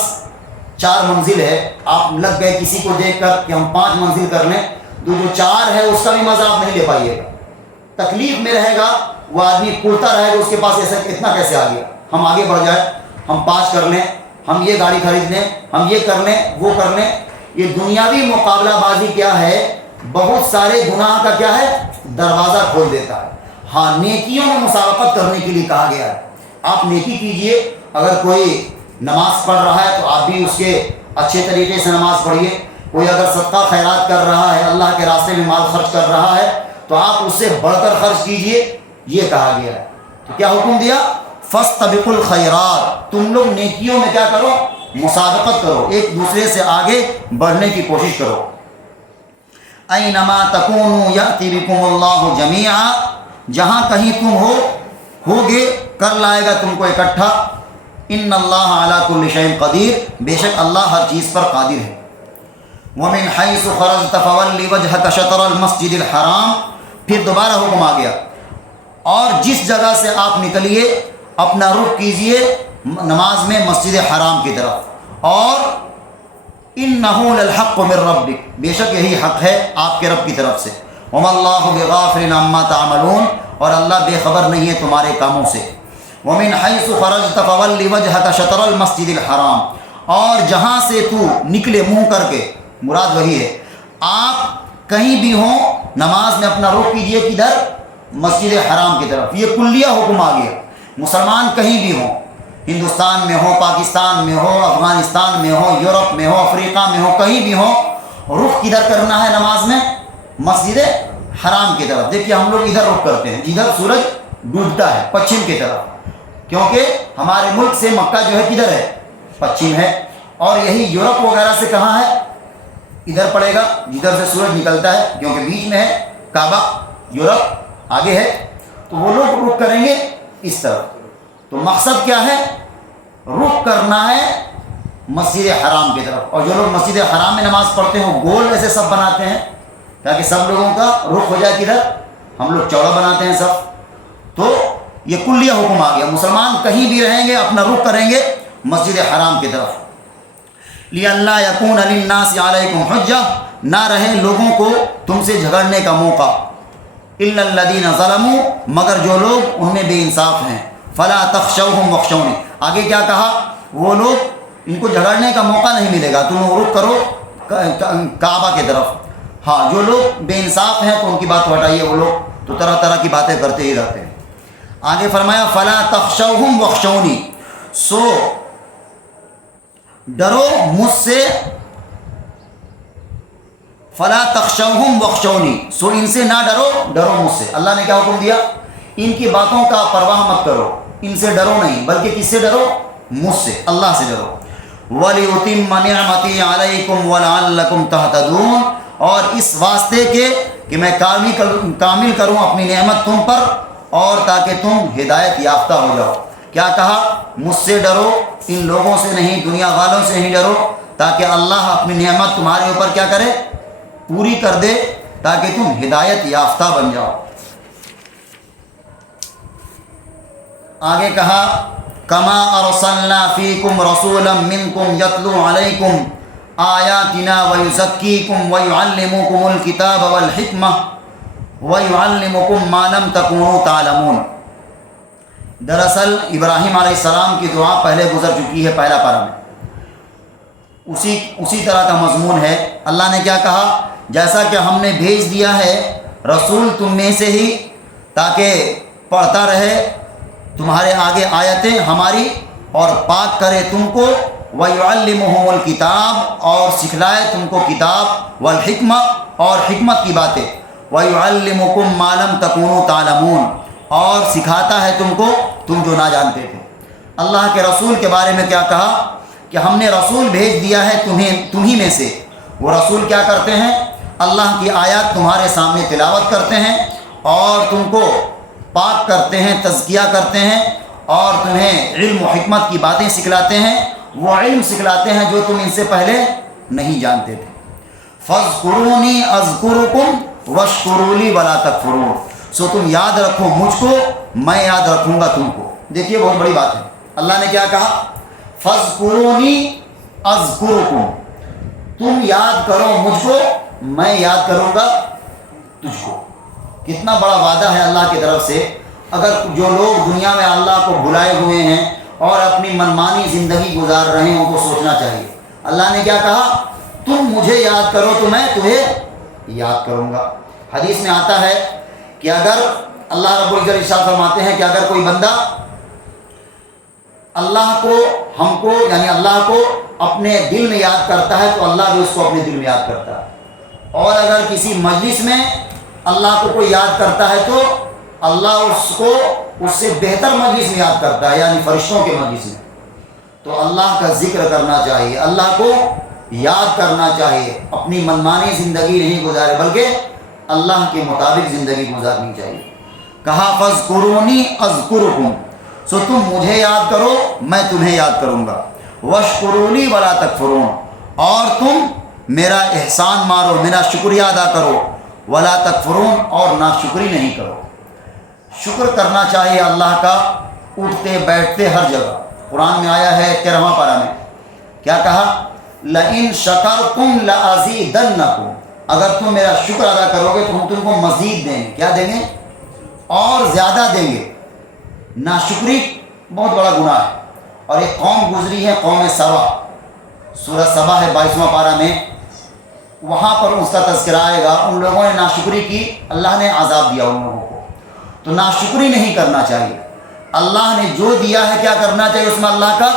4 منزل ہے، آپ لگ گئے کسی کو دیکھ کر کہ ہم 5 منزل کر لیں، تو جو 4 ہے اس کا بھی مزہ آپ نہیں لے پائیے گا، تکلیف میں رہے گا، وہ آدمی پورتا رہے گا، اس کے پاس ایسا اتنا کیسے آ گیا، ہم آگے بڑھ جائیں، ہم 5 کر لیں، ہم یہ گاڑی خرید لیں، ہم یہ کر لیں، وہ کر لیں۔ یہ دنیاوی مقابلہ بازی کیا ہے؟ بہت سارے گناہ کا کیا ہے؟ دروازہ کھول دیتا ہے۔ ہاں نیکیوں میں مسابقت کرنے کے لیے کہا گیا ہے، آپ نیکی کیجئے۔ اگر کوئی نماز پڑھ رہا ہے تو آپ بھی اس کے اچھے طریقے سے نماز پڑھیے۔ کوئی اگر صدقہ خیرات کر رہا ہے، اللہ کے راستے میں مال خرچ کر رہا ہے، تو آپ اس سے بڑھ کر خرچ کیجئے، یہ کہا گیا ہے۔ تو کیا حکم دیا؟ فاستبقوا الخیرات، تم لوگ نیکیوں میں کیا کرو؟ مسابقت کرو، ایک دوسرے سے آگے بڑھنے کی کوشش کرو۔ اینما تکونوا یأتی بکم اللہ جمیعا، جہاں کہیں تم ہوگے کر لائے گا تم کو اکٹھا۔ ان اللہ علی کل شیء قدیر، بے شک اللہ ہر چیز پر قادر ہے۔ ومن حیث خرجت فول وجہک شطر المسجد الحرام، پھر دوبارہ حکم آ گیا، اور جس جگہ سے آپ نکلیے اپنا رخ کیجئے نماز میں مسجد حرام کی طرف، اور انہ للحق من ربک، بے شک یہی حق ہے آپ کے رب کی طرف سے۔ وما اللہ بغافل عما تعملون، اور اللہ بے خبر نہیں ہے تمہارے کاموں سے۔ ومن حیث خرجت فول وجہک شطر المسجد الحرام، اور جہاں سے تو نکلے منہ کر کے، مراد وہی ہے، آپ کہیں بھی ہوں نماز میں اپنا رخ کیجئے کدھر؟ مسجد حرام کی طرف۔ یہ کلیہ حکم آ گیا، مسلمان کہیں بھی ہوں، ہندوستان میں ہو، پاکستان میں ہو، افغانستان میں ہو، یورپ میں ہو، افریقہ میں ہو، کہیں بھی ہو، رخ کدھر کرنا ہے نماز میں؟ مسجد حرام کی طرف۔ دیکھیے ہم لوگ ادھر رخ کرتے ہیں جدھر سورج ڈوبتا ہے، پچھم کی طرف، کیونکہ ہمارے ملک سے مکہ جو ہے کدھر ہے؟ پچھم ہے، اور یہی یورپ وغیرہ سے کہاں ہے؟ ادھر پڑے گا جدھر سے سورج نکلتا ہے، کیونکہ بیچ میں ہے کعبہ، یورپ آگے ہے، تو وہ لوگ رخ کریں گے اس طرف۔ تو مقصد کیا ہے؟ رخ کرنا ہے مسجد حرام کی طرف۔ اور جو لوگ مسجد حرام میں نماز پڑھتے ہیں وہ گول ایسے سب بناتے ہیں تاکہ سب لوگوں کا رخ ہو جائے کدھر؟ ہم لوگ چوڑا بناتے ہیں سب۔ تو یہ کلیہ حکم آ گیا، مسلمان کہیں بھی رہیں گے اپنا رخ کریں گے مسجد حرام کی طرف۔ لِأَلَّا يَكُونَ لِلنَّاسِ عَلَيْكُمْ حُجَّةٌ، نہ رہے لوگوں کو تم سے جھگڑنے کا موقع، إِلَّا الَّذِينَ ظَلَمُوا، مگر جو لوگ ان میں بے انصاف ہیں، فَلَا تَخْشَوْهُمْ وَاخْشَوْنِ، آگے کیا کہا؟ وہ لوگ ان کو جھگڑنے کا موقع نہیں ملے گا، تم رخ کرو کعبہ کی طرف۔ ہاں جو لوگ بے انصاف ہیں تو ان کی بات ہٹائیے، وہ لوگ تو طرح طرح کی باتیں کرتے ہی رہتے ہیں۔ آگے فرمایا فَلَا تَخْشَوْهُمْ وَاخْشَوْنِ، سو ڈرو مجھ سے، فَلَا تَخْشَوْهُمْ وَاخْشَوْنِ، سو ان سے نہ ڈرو مجھ سے۔ اللہ نے کیا حکم دیا؟ ان کی باتوں کا پرواہ مت کرو، ان سے ڈرو نہیں، بلکہ کس سے ڈرو؟ مجھ سے، اللہ سے ڈرو۔ وَلِأُتِمَّ نِعْمَتِي عَلَيْكُمْ وَلَعَلَّكُمْ تَهْتَدُونَ، اور اس واسطے کے کہ میں کامل کروں اپنی نعمت تم پر، اور تاکہ تم ہدایت یافتہ ہو جاؤ۔ کیا کہا؟ مجھ سے ڈرو، ان لوگوں سے نہیں، دنیا والوں سے نہیں ڈرو، تاکہ اللہ اپنی نعمت تمہارے اوپر کیا کرے؟ پوری کر دے، تاکہ تم ہدایت یافتہ بن جاؤ۔ آگے کہا کما ارسلنا فیکم رسولا منکم یتلو علیکم آیاتنا ویزکیکم ویعلمکم الکتاب والحکمہ ویعلمکم ما لم تکونوا تعلمون۔ دراصل ابراہیم علیہ السلام کی دعا پہلے گزر چکی ہے پہلا پارہ میں، اسی طرح کا مضمون ہے۔ اللہ نے کیا کہا؟ جیسا کہ ہم نے بھیج دیا ہے رسول تم میں سے ہی، تاکہ پڑھتا رہے تمہارے آگے آیتیں ہماری اور پاک کرے تم کو، وَيُعَلِّمُهُمُ الْكِتَابَ، اور سکھلائے تم کو کتاب، والحکمہ، اور حکمت کی باتیں، وَيُعَلِّمُكُم مَّا لَمْ تَكُونُوا تَعْلَمُونَ، اور سکھاتا ہے تم کو تم جو نہ جانتے تھے۔ اللہ کے رسول کے بارے میں کیا کہا؟ کہ ہم نے رسول بھیج دیا ہے تمہیں میں سے۔ وہ رسول کیا کرتے ہیں؟ اللہ کی آیات تمہارے سامنے تلاوت کرتے ہیں، اور تم کو پاک کرتے ہیں، تزکیہ کرتے ہیں، اور تمہیں علم و حکمت کی باتیں سکھلاتے ہیں، وہ علم سکھلاتے ہیں جو تم ان سے پہلے نہیں جانتے تھے۔ فَاذْكُرُونِي أَذْكُرُكُمْ وَاشْكُرُوا لِي وَلَا تَكْفُرُونَ، سو تم یاد رکھو مجھ کو، میں یاد رکھوں گا تم کو۔ دیکھیے بہت بڑی بات ہے، اللہ نے کیا کہا؟ فَاذْكُرُونِي أَذْكُرُكُمْ، تم یاد کرو مجھ کو، میں یاد کروں گا تجھ کو۔ کتنا بڑا وعدہ ہے اللہ کی طرف سے۔ اگر جو لوگ دنیا میں اللہ کو بھلائے ہوئے ہیں اور اپنی منمانی زندگی گزار رہے ہیں، ان کو سوچنا چاہیے اللہ نے کیا کہا؟ تم مجھے یاد کرو تو میں تمہیں یاد کروں گا۔ حدیث میں آتا ہے کہ اگر اللہ رب العزت ارشاد فرماتے ہیں کہ اگر کوئی بندہ اللہ کو، ہم کو یعنی اللہ کو اپنے دل میں یاد کرتا ہے تو اللہ بھی اس کو اپنے دل میں یاد کرتا ہے، اور اگر کسی مجلس میں اللہ کو کوئی یاد کرتا ہے تو اللہ اس کو اس سے بہتر مجلس میں یاد کرتا ہے، یعنی فرشتوں کے مجلس میں۔ تو اللہ کا ذکر کرنا چاہیے، اللہ کو یاد کرنا چاہیے، اپنی منمانی زندگی نہیں گزارے بلکہ اللہ کے مطابق زندگی گزارنی چاہیے۔ کہا فاذکرونی اذکرکم، سو تم مجھے یاد کرو میں تمہیں یاد کروں گا، واشکرونی ولا تکفرون، اور تم میرا احسان مارو، میرا شکریہ ادا کرو، ولا تکفرون، اور ناشکری نہیں کرو۔ شکر کرنا چاہیے اللہ کا اٹھتے بیٹھتے ہر جگہ۔ قرآن میں آیا ہے 13واں پارہ میں، کیا کہا؟ لئن شکرتم لازیدنکم، اگر تم میرا شکر ادا کرو گے تو ہم تم کو مزید دیں گے۔ کیا دیں گے؟ اور زیادہ دیں گے۔ ناشکری بہت بڑا گناہ ہے، اور ایک قوم گزری ہے، قوم سبا، سورہ سبا ہے 22واں پارہ میں، وہاں پر اس کا تذکرہ آئے گا۔ ان لوگوں نے ناشکری کی، اللہ نے عذاب دیا ان لوگوں کو۔ تو ناشکری نہیں کرنا چاہیے، اللہ نے جو دیا ہے کیا کرنا چاہیے؟ اس میں اللہ کا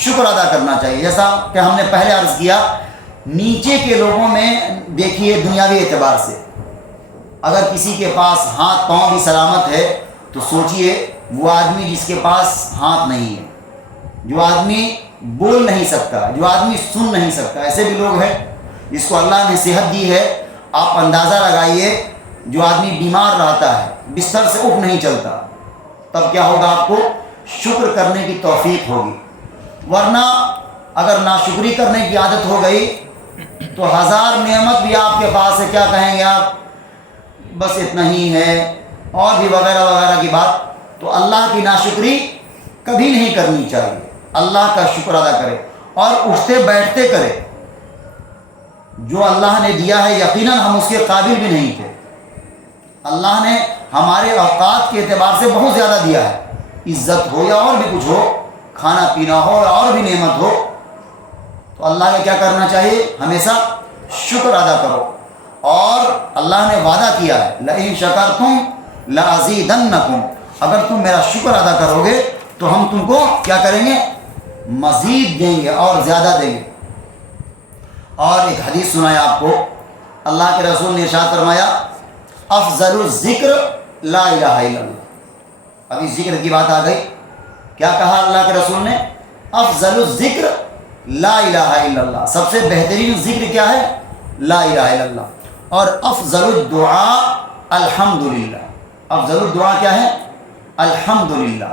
شکر ادا کرنا چاہیے۔ جیسا کہ ہم نے پہلے عرض کیا، نیچے کے لوگوں میں دیکھیے دنیاوی اعتبار سے، اگر کسی کے پاس ہاتھ پاؤں بھی سلامت ہے تو سوچئے وہ آدمی جس کے پاس ہاتھ نہیں ہے، جو آدمی بول نہیں سکتا، جو آدمی سن نہیں سکتا، ایسے بھی لوگ ہیں جس کو اللہ نے صحت دی ہے۔ آپ اندازہ لگائیے، جو آدمی بیمار رہتا ہے، بستر سے اٹھ نہیں چلتا، تب کیا ہوگا؟ آپ کو شکر کرنے کی توفیق ہوگی۔ ورنہ اگر ناشکری کرنے کی عادت ہو گئی تو ہزار نعمت بھی آپ کے پاس ہے، کیا کہیں گے آپ؟ بس اتنا ہی ہے، اور بھی وغیرہ وغیرہ کی بات۔ تو اللہ کی ناشکری کبھی نہیں کرنی چاہیے، اللہ کا شکر ادا کرے اور اٹھتے بیٹھتے کرے۔ جو اللہ نے دیا ہے یقیناً ہم اس کے قابل بھی نہیں تھے، اللہ نے ہمارے اوقات کے اعتبار سے بہت زیادہ دیا ہے، عزت ہو یا اور بھی کچھ ہو، کھانا پینا ہو یا اور بھی نعمت ہو، تو اللہ کا کیا کرنا چاہیے؟ ہمیشہ شکر ادا کرو۔ اور اللہ نے وعدہ کیا ہے لئن شکرتم لازیدنکم، اگر تم میرا شکر ادا کرو گے تو ہم تم کو کیا کریں گے؟ مزید دیں گے اور زیادہ دیں گے۔ اور ایک حدیث سنایا آپ کو، اللہ کے رسول نے ارشاد فرمایا افضل الذکر لا الہ الا اللہ۔ ابھی ذکر کی بات آ گئی، کیا کہا اللہ کے رسول نے؟ افضل الذکر لا الہ الا اللہ، سب سے بہترین ذکر کیا ہے؟ لا الہ الا اللہ۔ اور افضل الدعاء الحمدللہ، افضل الدعاء کیا ہے؟ الحمدللہ۔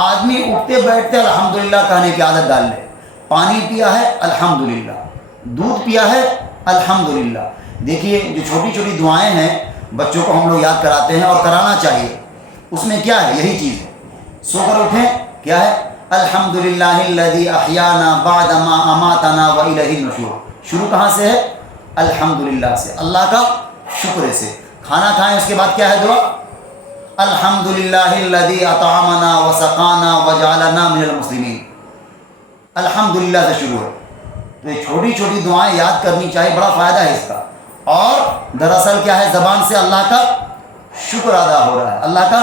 آدمی اٹھتے بیٹھتے الحمدللہ کہنے کی عادت ڈال لے۔ پانی پیا ہے الحمدللہ، دودھ پیا ہے الحمدللہ۔ دیکھیے جو چھوٹی چھوٹی دعائیں ہیں بچوں کو ہم لوگ یاد کراتے ہیں اور کرانا چاہیے، اس میں کیا ہے؟ یہی چیز ہے۔ سو کر اٹھیں، کیا ہے؟ الحمدللہ الذی احیانا بعد ما اماتنا والیہ النشور۔ شروع کہاں سے ہے؟ الحمدللہ سے، اللہ کا شکر سے۔ کھانا کھائیں اس کے بعد کیا ہے دعا؟ الحمدللہ الذی اطعمنا وسقانا وجعلنا من المسلمین۔ الحمدللہ سے شروع ہے۔ تو یہ چھوٹی چھوٹی دعائیں یاد کرنی چاہیے، بڑا فائدہ ہے اس کا۔ اور دراصل کیا ہے؟ زبان سے اللہ کا شکر ادا ہو رہا ہے، اللہ کا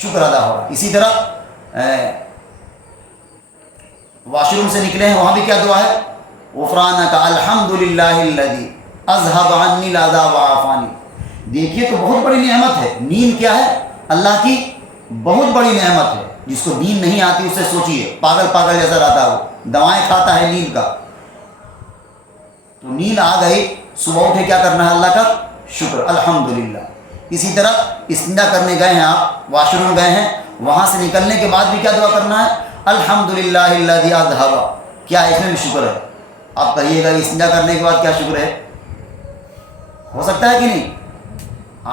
شکر ادا ہو رہا ہے۔ اسی طرح واش روم سے نکلے ہیں، وہاں بھی کیا دعا ہے؟ غفرانک الحمدللہ الذی اذھب عنی العذاب وعافانی۔ دیکھیے تو بہت بڑی نعمت ہے، نیند کیا ہے؟ اللہ کی بہت بڑی نعمت ہے۔ جس کو نیند نہیں آتی اسے سوچیے، پاگل پاگل جیسا رہتا ہے، وہ دوائیں کھاتا ہے نیند کا۔ تو نیند آ گئی، صبح اٹھے کیا کرنا ہے؟ اللہ کا شکر، الحمدللہ۔ اسی طرح استنجا کرنے گئے ہیں آپ، واش روم گئے ہیں، وہاں سے نکلنے کے بعد بھی کیا دعا کرنا ہے؟ الحمدللہ الذی اذھب۔ کیا اس میں بھی شکر ہے؟ آپ کہیے گا استنجا کرنے کے بعد کیا شکر ہے؟ ہو سکتا ہے کہ نہیں؟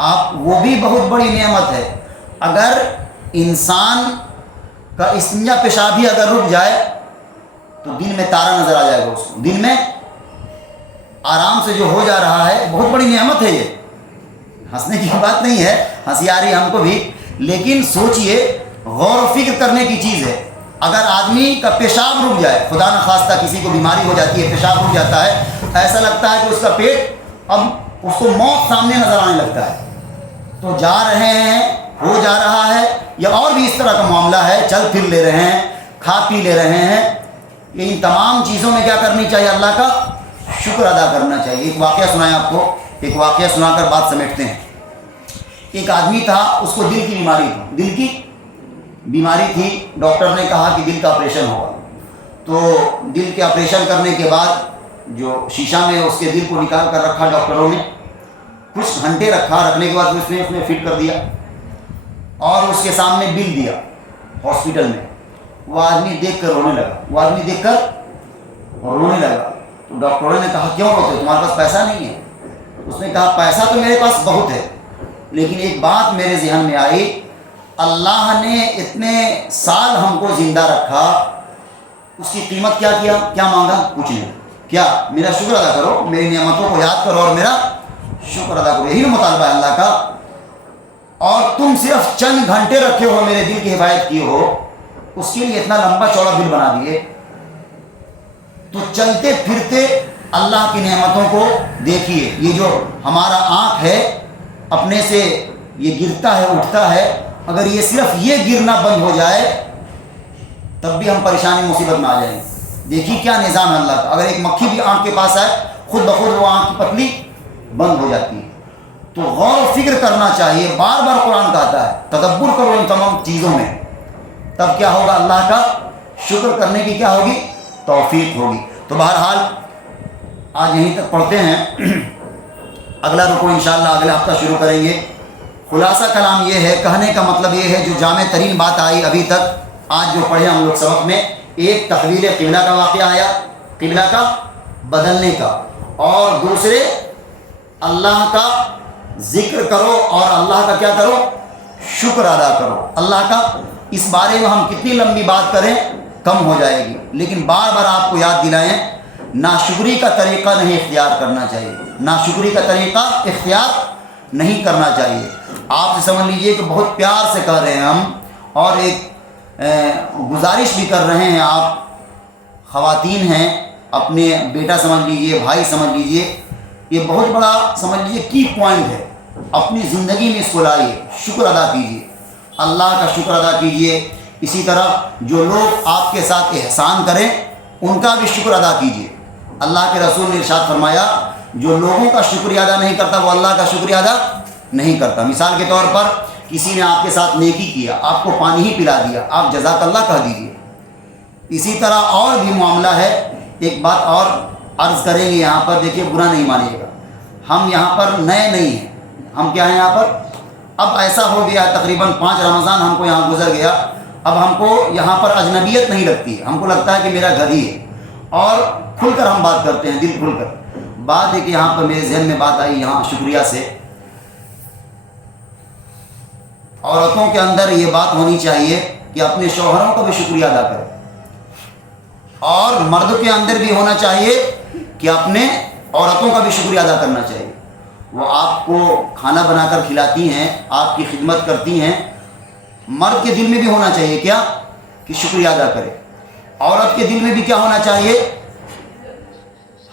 آپ وہ بھی بہت بڑی نعمت ہے۔ اگر انسان کا استنجا پیشاب بھی اگر رک جائے تو دن میں تارا نظر آ جائے گا اس کو، دن میں آرام سے جو ہو جا رہا ہے، بہت بڑی نعمت ہے یہ۔ ہنسنے کی بات نہیں ہے، ہنسی آ رہی ہے ہم کو بھی، لیکن سوچئے، غور و فکر کرنے کی چیز ہے۔ اگر آدمی کا پیشاب رک جائے، خدا نخواستہ کسی کو بیماری ہو جاتی ہے، پیشاب رک جاتا ہے، ایسا لگتا ہے کہ اس کا پیٹ، اب اس کو موت سامنے نظر آنے لگتا ہے۔ تو جا رہے ہیں، ہو جا رہا ہے، یا اور بھی اس طرح کا معاملہ ہے، چل پھر لے رہے ہیں، کھا پی لے رہے ہیں، ان تمام چیزوں میں کیا کرنی چاہیے؟ اللہ کا شکر ادا کرنا چاہیے۔ ایک واقعہ سنائیں آپ کو، ایک واقعہ سنا کر بات سمیٹتے ہیں۔ ایک آدمی تھا، اس کو دل کی بیماری تھی، دل کی بیماری تھی. ڈاکٹر نے کہا کہ دل کا آپریشن ہوگا. تو دل کے آپریشن کرنے کے بعد جو شیشہ میں اس کے دل کو نکال کر رکھا ڈاکٹروں نے، کچھ گھنٹے رکھا. رکھنے کے بعد اس نے فٹ کر دیا اور اس کے سامنے بل دیا ہاسپٹل میں. وہ آدمی دیکھ کر رونے لگا، تو ڈاکٹروں نے کہا کیوں روتے ہو، تمہارے پاس پیسہ نہیں ہے؟ اس نے کہا پیسہ تو میرے پاس بہت ہے، لیکن ایک بات میرے ذہن میں آئی، اللہ نے اتنے سال ہم کو زندہ رکھا، اس کی قیمت کیا مانگا؟ کچھ نہیں. کیا میرا شکر ادا کرو، میری نعمتوں کو یاد کرو اور میرا شکر ادا کرو. یہی مطالبہ ہے اللہ کا. اور تم صرف چند گھنٹے رکھے ہو، میرے دل کی حفاظت کی ہو، اس کے لیے اتنا لمبا چوڑا بل بنا دیے. تو چلتے پھرتے اللہ کی نعمتوں کو دیکھیے. یہ جو ہمارا آنکھ ہے اپنے سے یہ گرتا ہے اٹھتا ہے، اگر یہ صرف یہ گرنا بند ہو جائے تب بھی ہم پریشانی مصیبت میں آ جائیں گے. دیکھیے کیا نظام ہے اللہ کا. اگر ایک مکھی بھی آنکھ کے پاس آئے خود بخود وہ آنکھ کی پتلی بند ہو جاتی ہے. تو غور و فکر کرنا چاہیے. بار بار قرآن کہتا ہے تدبر کرو ان تمام چیزوں میں، تب کیا ہوگا؟ اللہ کا شکر کرنے کی کیا ہوگی؟ توفیق ہوگی. تو بہرحال آج یہیں تک پڑھتے ہیں، اگلا رکوع انشاءاللہ اگلے ہفتہ شروع کریں گے. خلاصہ کلام یہ ہے، کہنے کا مطلب یہ ہے جو جامع ترین بات آئی ابھی تک آج جو پڑھے ہم لوگ سبق میں، ایک تحویل قبلہ کا واقعہ آیا، قبلہ کا بدلنے کا، اور دوسرے اللہ کا ذکر کرو اور اللہ کا کیا کرو؟ شکر ادا کرو. اللہ کا اس بارے میں ہم کتنی لمبی بات کریں کم ہو جائے گی، لیکن بار بار آپ کو یاد دلائیں ناشکری کا طریقہ نہیں اختیار کرنا چاہیے، ناشکری کا طریقہ اختیار نہیں کرنا چاہیے. آپ سے سمجھ لیجئے کہ بہت پیار سے کہہ رہے ہیں ہم، اور ایک گزارش بھی کر رہے ہیں. آپ خواتین ہیں، اپنے بیٹا سمجھ لیجئے، بھائی سمجھ لیجئے، یہ بہت بڑا سمجھ لیجئے کی پوائنٹ ہے. اپنی زندگی میں اس کو لائیے، شکر ادا کیجئے، اللہ کا شکر ادا کیجئے. اسی طرح جو لوگ آپ کے ساتھ احسان کریں ان کا بھی شکر ادا کیجئے. اللہ کے رسول نے ارشاد فرمایا جو لوگوں کا شکریہ ادا نہیں کرتا وہ اللہ کا شکریہ ادا نہیں کرتا. مثال کے طور پر کسی نے آپ کے ساتھ نیکی کیا، آپ کو پانی ہی پلا دیا، آپ جزاک اللہ کہہ دیجیے. اسی طرح اور بھی معاملہ ہے. ایک بات اور عرض کریں گے یہاں پر، دیکھیے برا نہیں مانیے گا، ہم یہاں پر نئے نہیں ہیں. ہم کیا ہیں یہاں پر؟ اب ایسا ہو گیا تقریباً 5 رمضان ہم کو یہاں گزر گیا، اب ہم کو یہاں پر اجنبیت نہیں لگتی ہے. ہم کو لگتا ہے کہ میرا گھر ہی ہے، اور کھل کر ہم بات کرتے ہیں، دل کھل کر. بات ہے کہ یہاں پر میرے ذہن میں بات آئی یہاں شکریہ سے، عورتوں کے اندر یہ بات ہونی چاہیے کہ اپنے شوہروں کا بھی شکریہ ادا کریں، اور مرد کے اندر بھی ہونا چاہیے کہ اپنے عورتوں کا بھی شکریہ ادا کرنا چاہیے. وہ آپ کو کھانا بنا کر کھلاتی ہیں، آپ کی خدمت کرتی ہیں، مرد کے دل میں بھی ہونا چاہیے کیا؟ کہ شکریہ ادا کرے. عورت کے دل میں بھی کیا ہونا چاہیے؟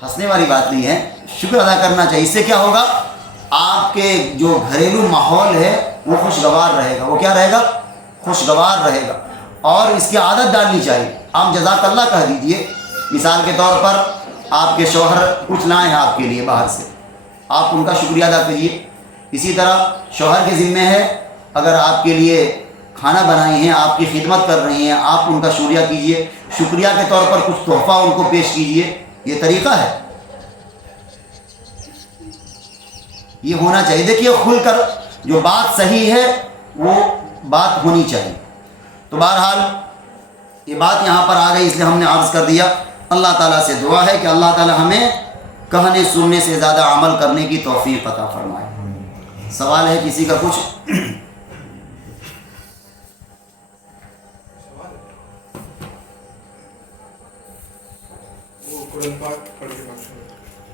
ہنسنے والی بات نہیں ہے، شکر ادا کرنا چاہیے. اس سے کیا ہوگا؟ آپ کے جو گھریلو ماحول ہے وہ خوشگوار رہے گا. وہ کیا رہے گا؟ خوشگوار رہے گا. اور اس کی عادت ڈالنی چاہیے. آپ جزاک اللہ کہہ دیجئے. مثال کے طور پر آپ کے شوہر کچھ لائے ہیں آپ کے لیے باہر سے، آپ ان کا شکریہ ادا کیجیے. اسی طرح شوہر کے ذمہ ہے اگر آپ کے لیے کھانا بنائی ہیں، آپ کی خدمت کر رہی ہیں، آپ ان کا شکریہ کیجیے. شکریہ کے طور پر کچھ تحفہ ان کو پیش کیجیے. یہ طریقہ ہے، یہ ہونا چاہیے. دیکھیے کھل کر جو بات صحیح ہے وہ بات ہونی چاہیے. تو بہرحال یہ بات یہاں پر آ گئی اس لیے ہم نے عرض کر دیا. اللہ تعالیٰ سے دعا ہے کہ اللہ تعالیٰ ہمیں کہنے سننے سے زیادہ عمل کرنے کی توفیق عطا فرمائے. سوال ہے کسی کا کچھ؟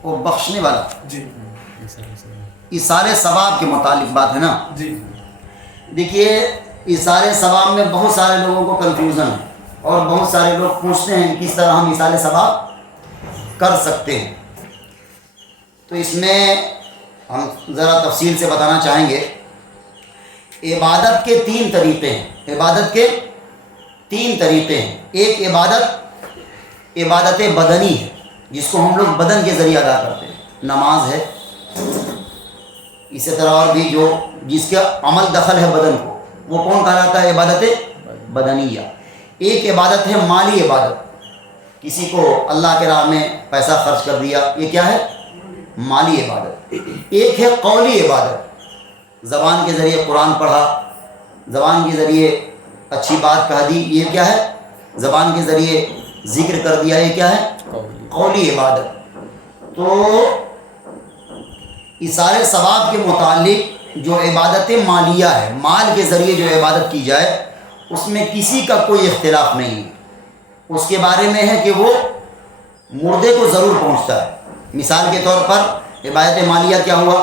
وہ بخشنے والا جی، ایثار ثواب کے متعلق بات ہے نا. جی دیکھیے ایثار ثواب میں بہت سارے لوگوں کو کنفیوژن ہے، اور بہت سارے لوگ پوچھتے ہیں کہ کس طرح ہم ایثار ثواب کر سکتے ہیں. تو اس میں ہم ذرا تفصیل سے بتانا چاہیں گے. عبادت کے 3 طریقے ہیں. عبادت کے 3 طریقے ہیں. ایک عبادت بدنی ہے جس کو ہم لوگ بدن کے ذریعے ادا کرتے ہیں. نماز ہے، اسی طرح اور بھی جو جس کا عمل دخل ہے بدن کو، وہ کون کہلاتا ہے؟ عبادت بدنیہ۔ ایک عبادت ہے مالی عبادت، کسی کو اللہ کے راہ میں پیسہ خرچ کر دیا، یہ کیا ہے؟ مالی عبادت۔ ایک ہے قولی عبادت، زبان کے ذریعے قرآن پڑھا، زبان کے ذریعے اچھی بات کہہ دی، یہ کیا ہے؟ زبان کے ذریعے ذکر کر دیا، یہ کیا ہے؟ قولی عبادت۔ تو ایصال ثواب کے متعلق جو عبادت مالیہ ہے، مال کے ذریعے جو عبادت کی جائے، اس میں کسی کا کوئی اختلاف نہیں ہے۔ اس کے بارے میں ہے کہ وہ مردے کو ضرور پہنچتا ہے۔ مثال کے طور پر عبادت مالیہ کیا ہوا؟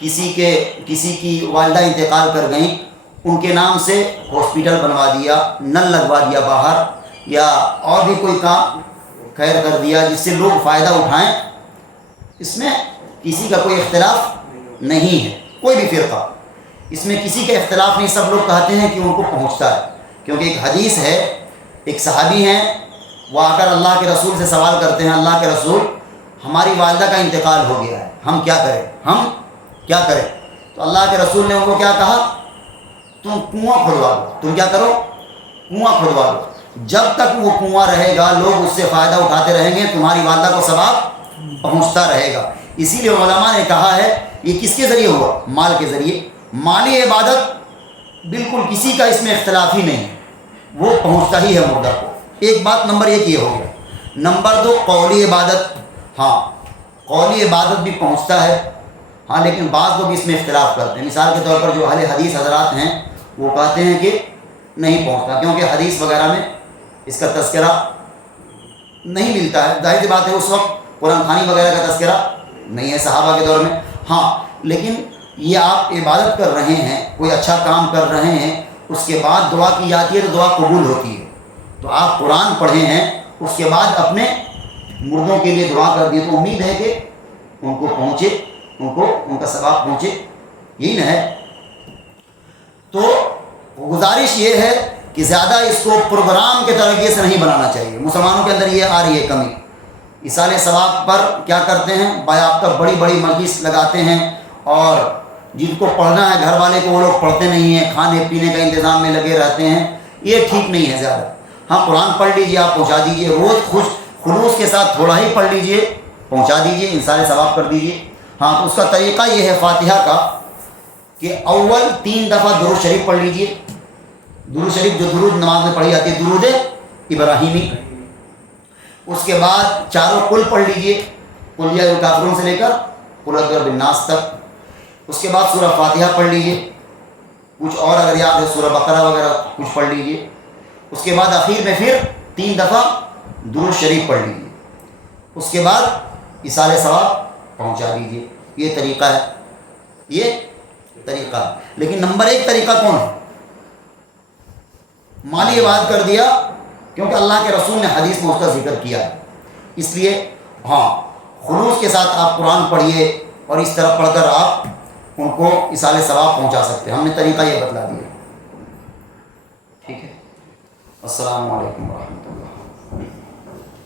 کسی کی والدہ انتقال کر گئیں، ان کے نام سے ہاسپٹل بنوا دیا، نل لگوا دیا باہر، یا اور بھی کوئی کام خیر کر دیا جس سے لوگ فائدہ اٹھائیں، اس میں کسی کا کوئی اختلاف نہیں ہے، کوئی بھی فرقہ اس میں کسی کا اختلاف نہیں، سب لوگ کہتے ہیں کہ ان کو پہنچتا ہے۔ کیونکہ ایک حدیث ہے، ایک صحابی ہیں، وہ آ کر اللہ کے رسول سے سوال کرتے ہیں، اللہ کے رسول ہماری والدہ کا انتقال ہو گیا ہے، ہم کیا کریں؟ تو اللہ کے رسول نے ان کو کیا کہا؟ تم کنواں کھدوا دو۔ تم کیا کرو؟ کنواں کھدوا دو۔ جب تک وہ کنواں رہے گا لوگ اس سے فائدہ اٹھاتے رہیں گے، تمہاری والدہ کو ثواب پہنچتا رہے گا۔ اسی لیے علماء نے کہا ہے یہ کس کے ذریعے ہوا؟ مال کے ذریعے۔ مالی عبادت بالکل کسی کا اس میں اختلاف ہی نہیں ہے، وہ پہنچتا ہی ہے مردہ کو۔ ایک بات نمبر ایک یہ ہو گیا۔ نمبر دو، قولی عبادت۔ ہاں، قولی عبادت بھی پہنچتا ہے، ہاں، لیکن بعض لوگ اس میں اختلاف کرتے ہیں۔ مثال کے طور پر جو اہل حدیث حضرات ہیں وہ کہتے ہیں کہ نہیں پہنچتا، کیونکہ حدیث وغیرہ میں اس کا تذکرہ نہیں ملتا ہے۔ ظاہر سی بات ہے اس وقت قرآن خوانی وغیرہ کا تذکرہ نہیں ہے صحابہ کے دور میں، ہاں، لیکن یہ آپ عبادت کر رہے ہیں، کوئی اچھا کام کر رہے ہیں، اس کے بعد دعا کی جاتی ہے تو دعا قبول ہوتی ہے۔ تو آپ قرآن پڑھے ہیں، اس کے بعد اپنے مردوں کے لیے دعا کر دی، تو امید ہے کہ ان کو پہنچے، ان کا ثواب پہنچے، یہی نہ ہے۔ تو گزارش یہ ہے کہ زیادہ اس کو پروگرام کے طریقے سے نہیں بنانا چاہیے۔ مسلمانوں کے اندر یہ آ رہی ہے کمی، ایصال ثواب پر کیا کرتے ہیں؟ باضابطہ بڑی بڑی مجلس لگاتے ہیں، اور جن کو پڑھنا ہے گھر والے کو وہ لوگ پڑھتے نہیں ہیں، کھانے پینے کا انتظام میں لگے رہتے ہیں، یہ ٹھیک نہیں ہے زیادہ۔ ہاں، قرآن پڑھ لیجئے، آپ پہنچا دیجئے، روز خلوص کے ساتھ تھوڑا ہی پڑھ لیجئے، پہنچا دیجئے، ایصال ثواب کر دیجئے۔ ہاں، تو اس کا طریقہ یہ ہے فاتحہ کا کہ اول 3 دفعہ درود شریف پڑھ لیجئے۔ درود شریف جو درود نماز میں پڑھی جاتی ہے، درود ابراہیمی۔ اس کے بعد چاروں قل پڑھ لیجئے، قل یا الکافرون سے لے کر قل اعوذ برب الناس تک۔ اس کے بعد سورہ فاتحہ پڑھ لیجئے، کچھ اور اگر یاد ہے سورہ بقرہ وغیرہ کچھ پڑھ لیجئے۔ اس کے بعد آخر میں پھر 3 دفعہ درود شریف پڑھ لیجئے، اس کے بعد ایصال ثواب پہنچا دیجئے۔ یہ طریقہ ہے، یہ طریقہ ہے۔ لیکن نمبر 1 طریقہ کون ہے؟ مالی عبادت کر دیا، کیونکہ اللہ کے رسول نے حدیث میں اس کا ذکر کیا ہے، اس لیے ہاں، خلوص کے ساتھ آپ قرآن پڑھیے، اور اس طرح پڑھ کر آپ ان کو ایصال ثواب پہنچا سکتے ہیں۔ ہم نے طریقہ یہ بتلا دیا، ٹھیک ہے۔ السلام علیکم ورحمۃ اللہ۔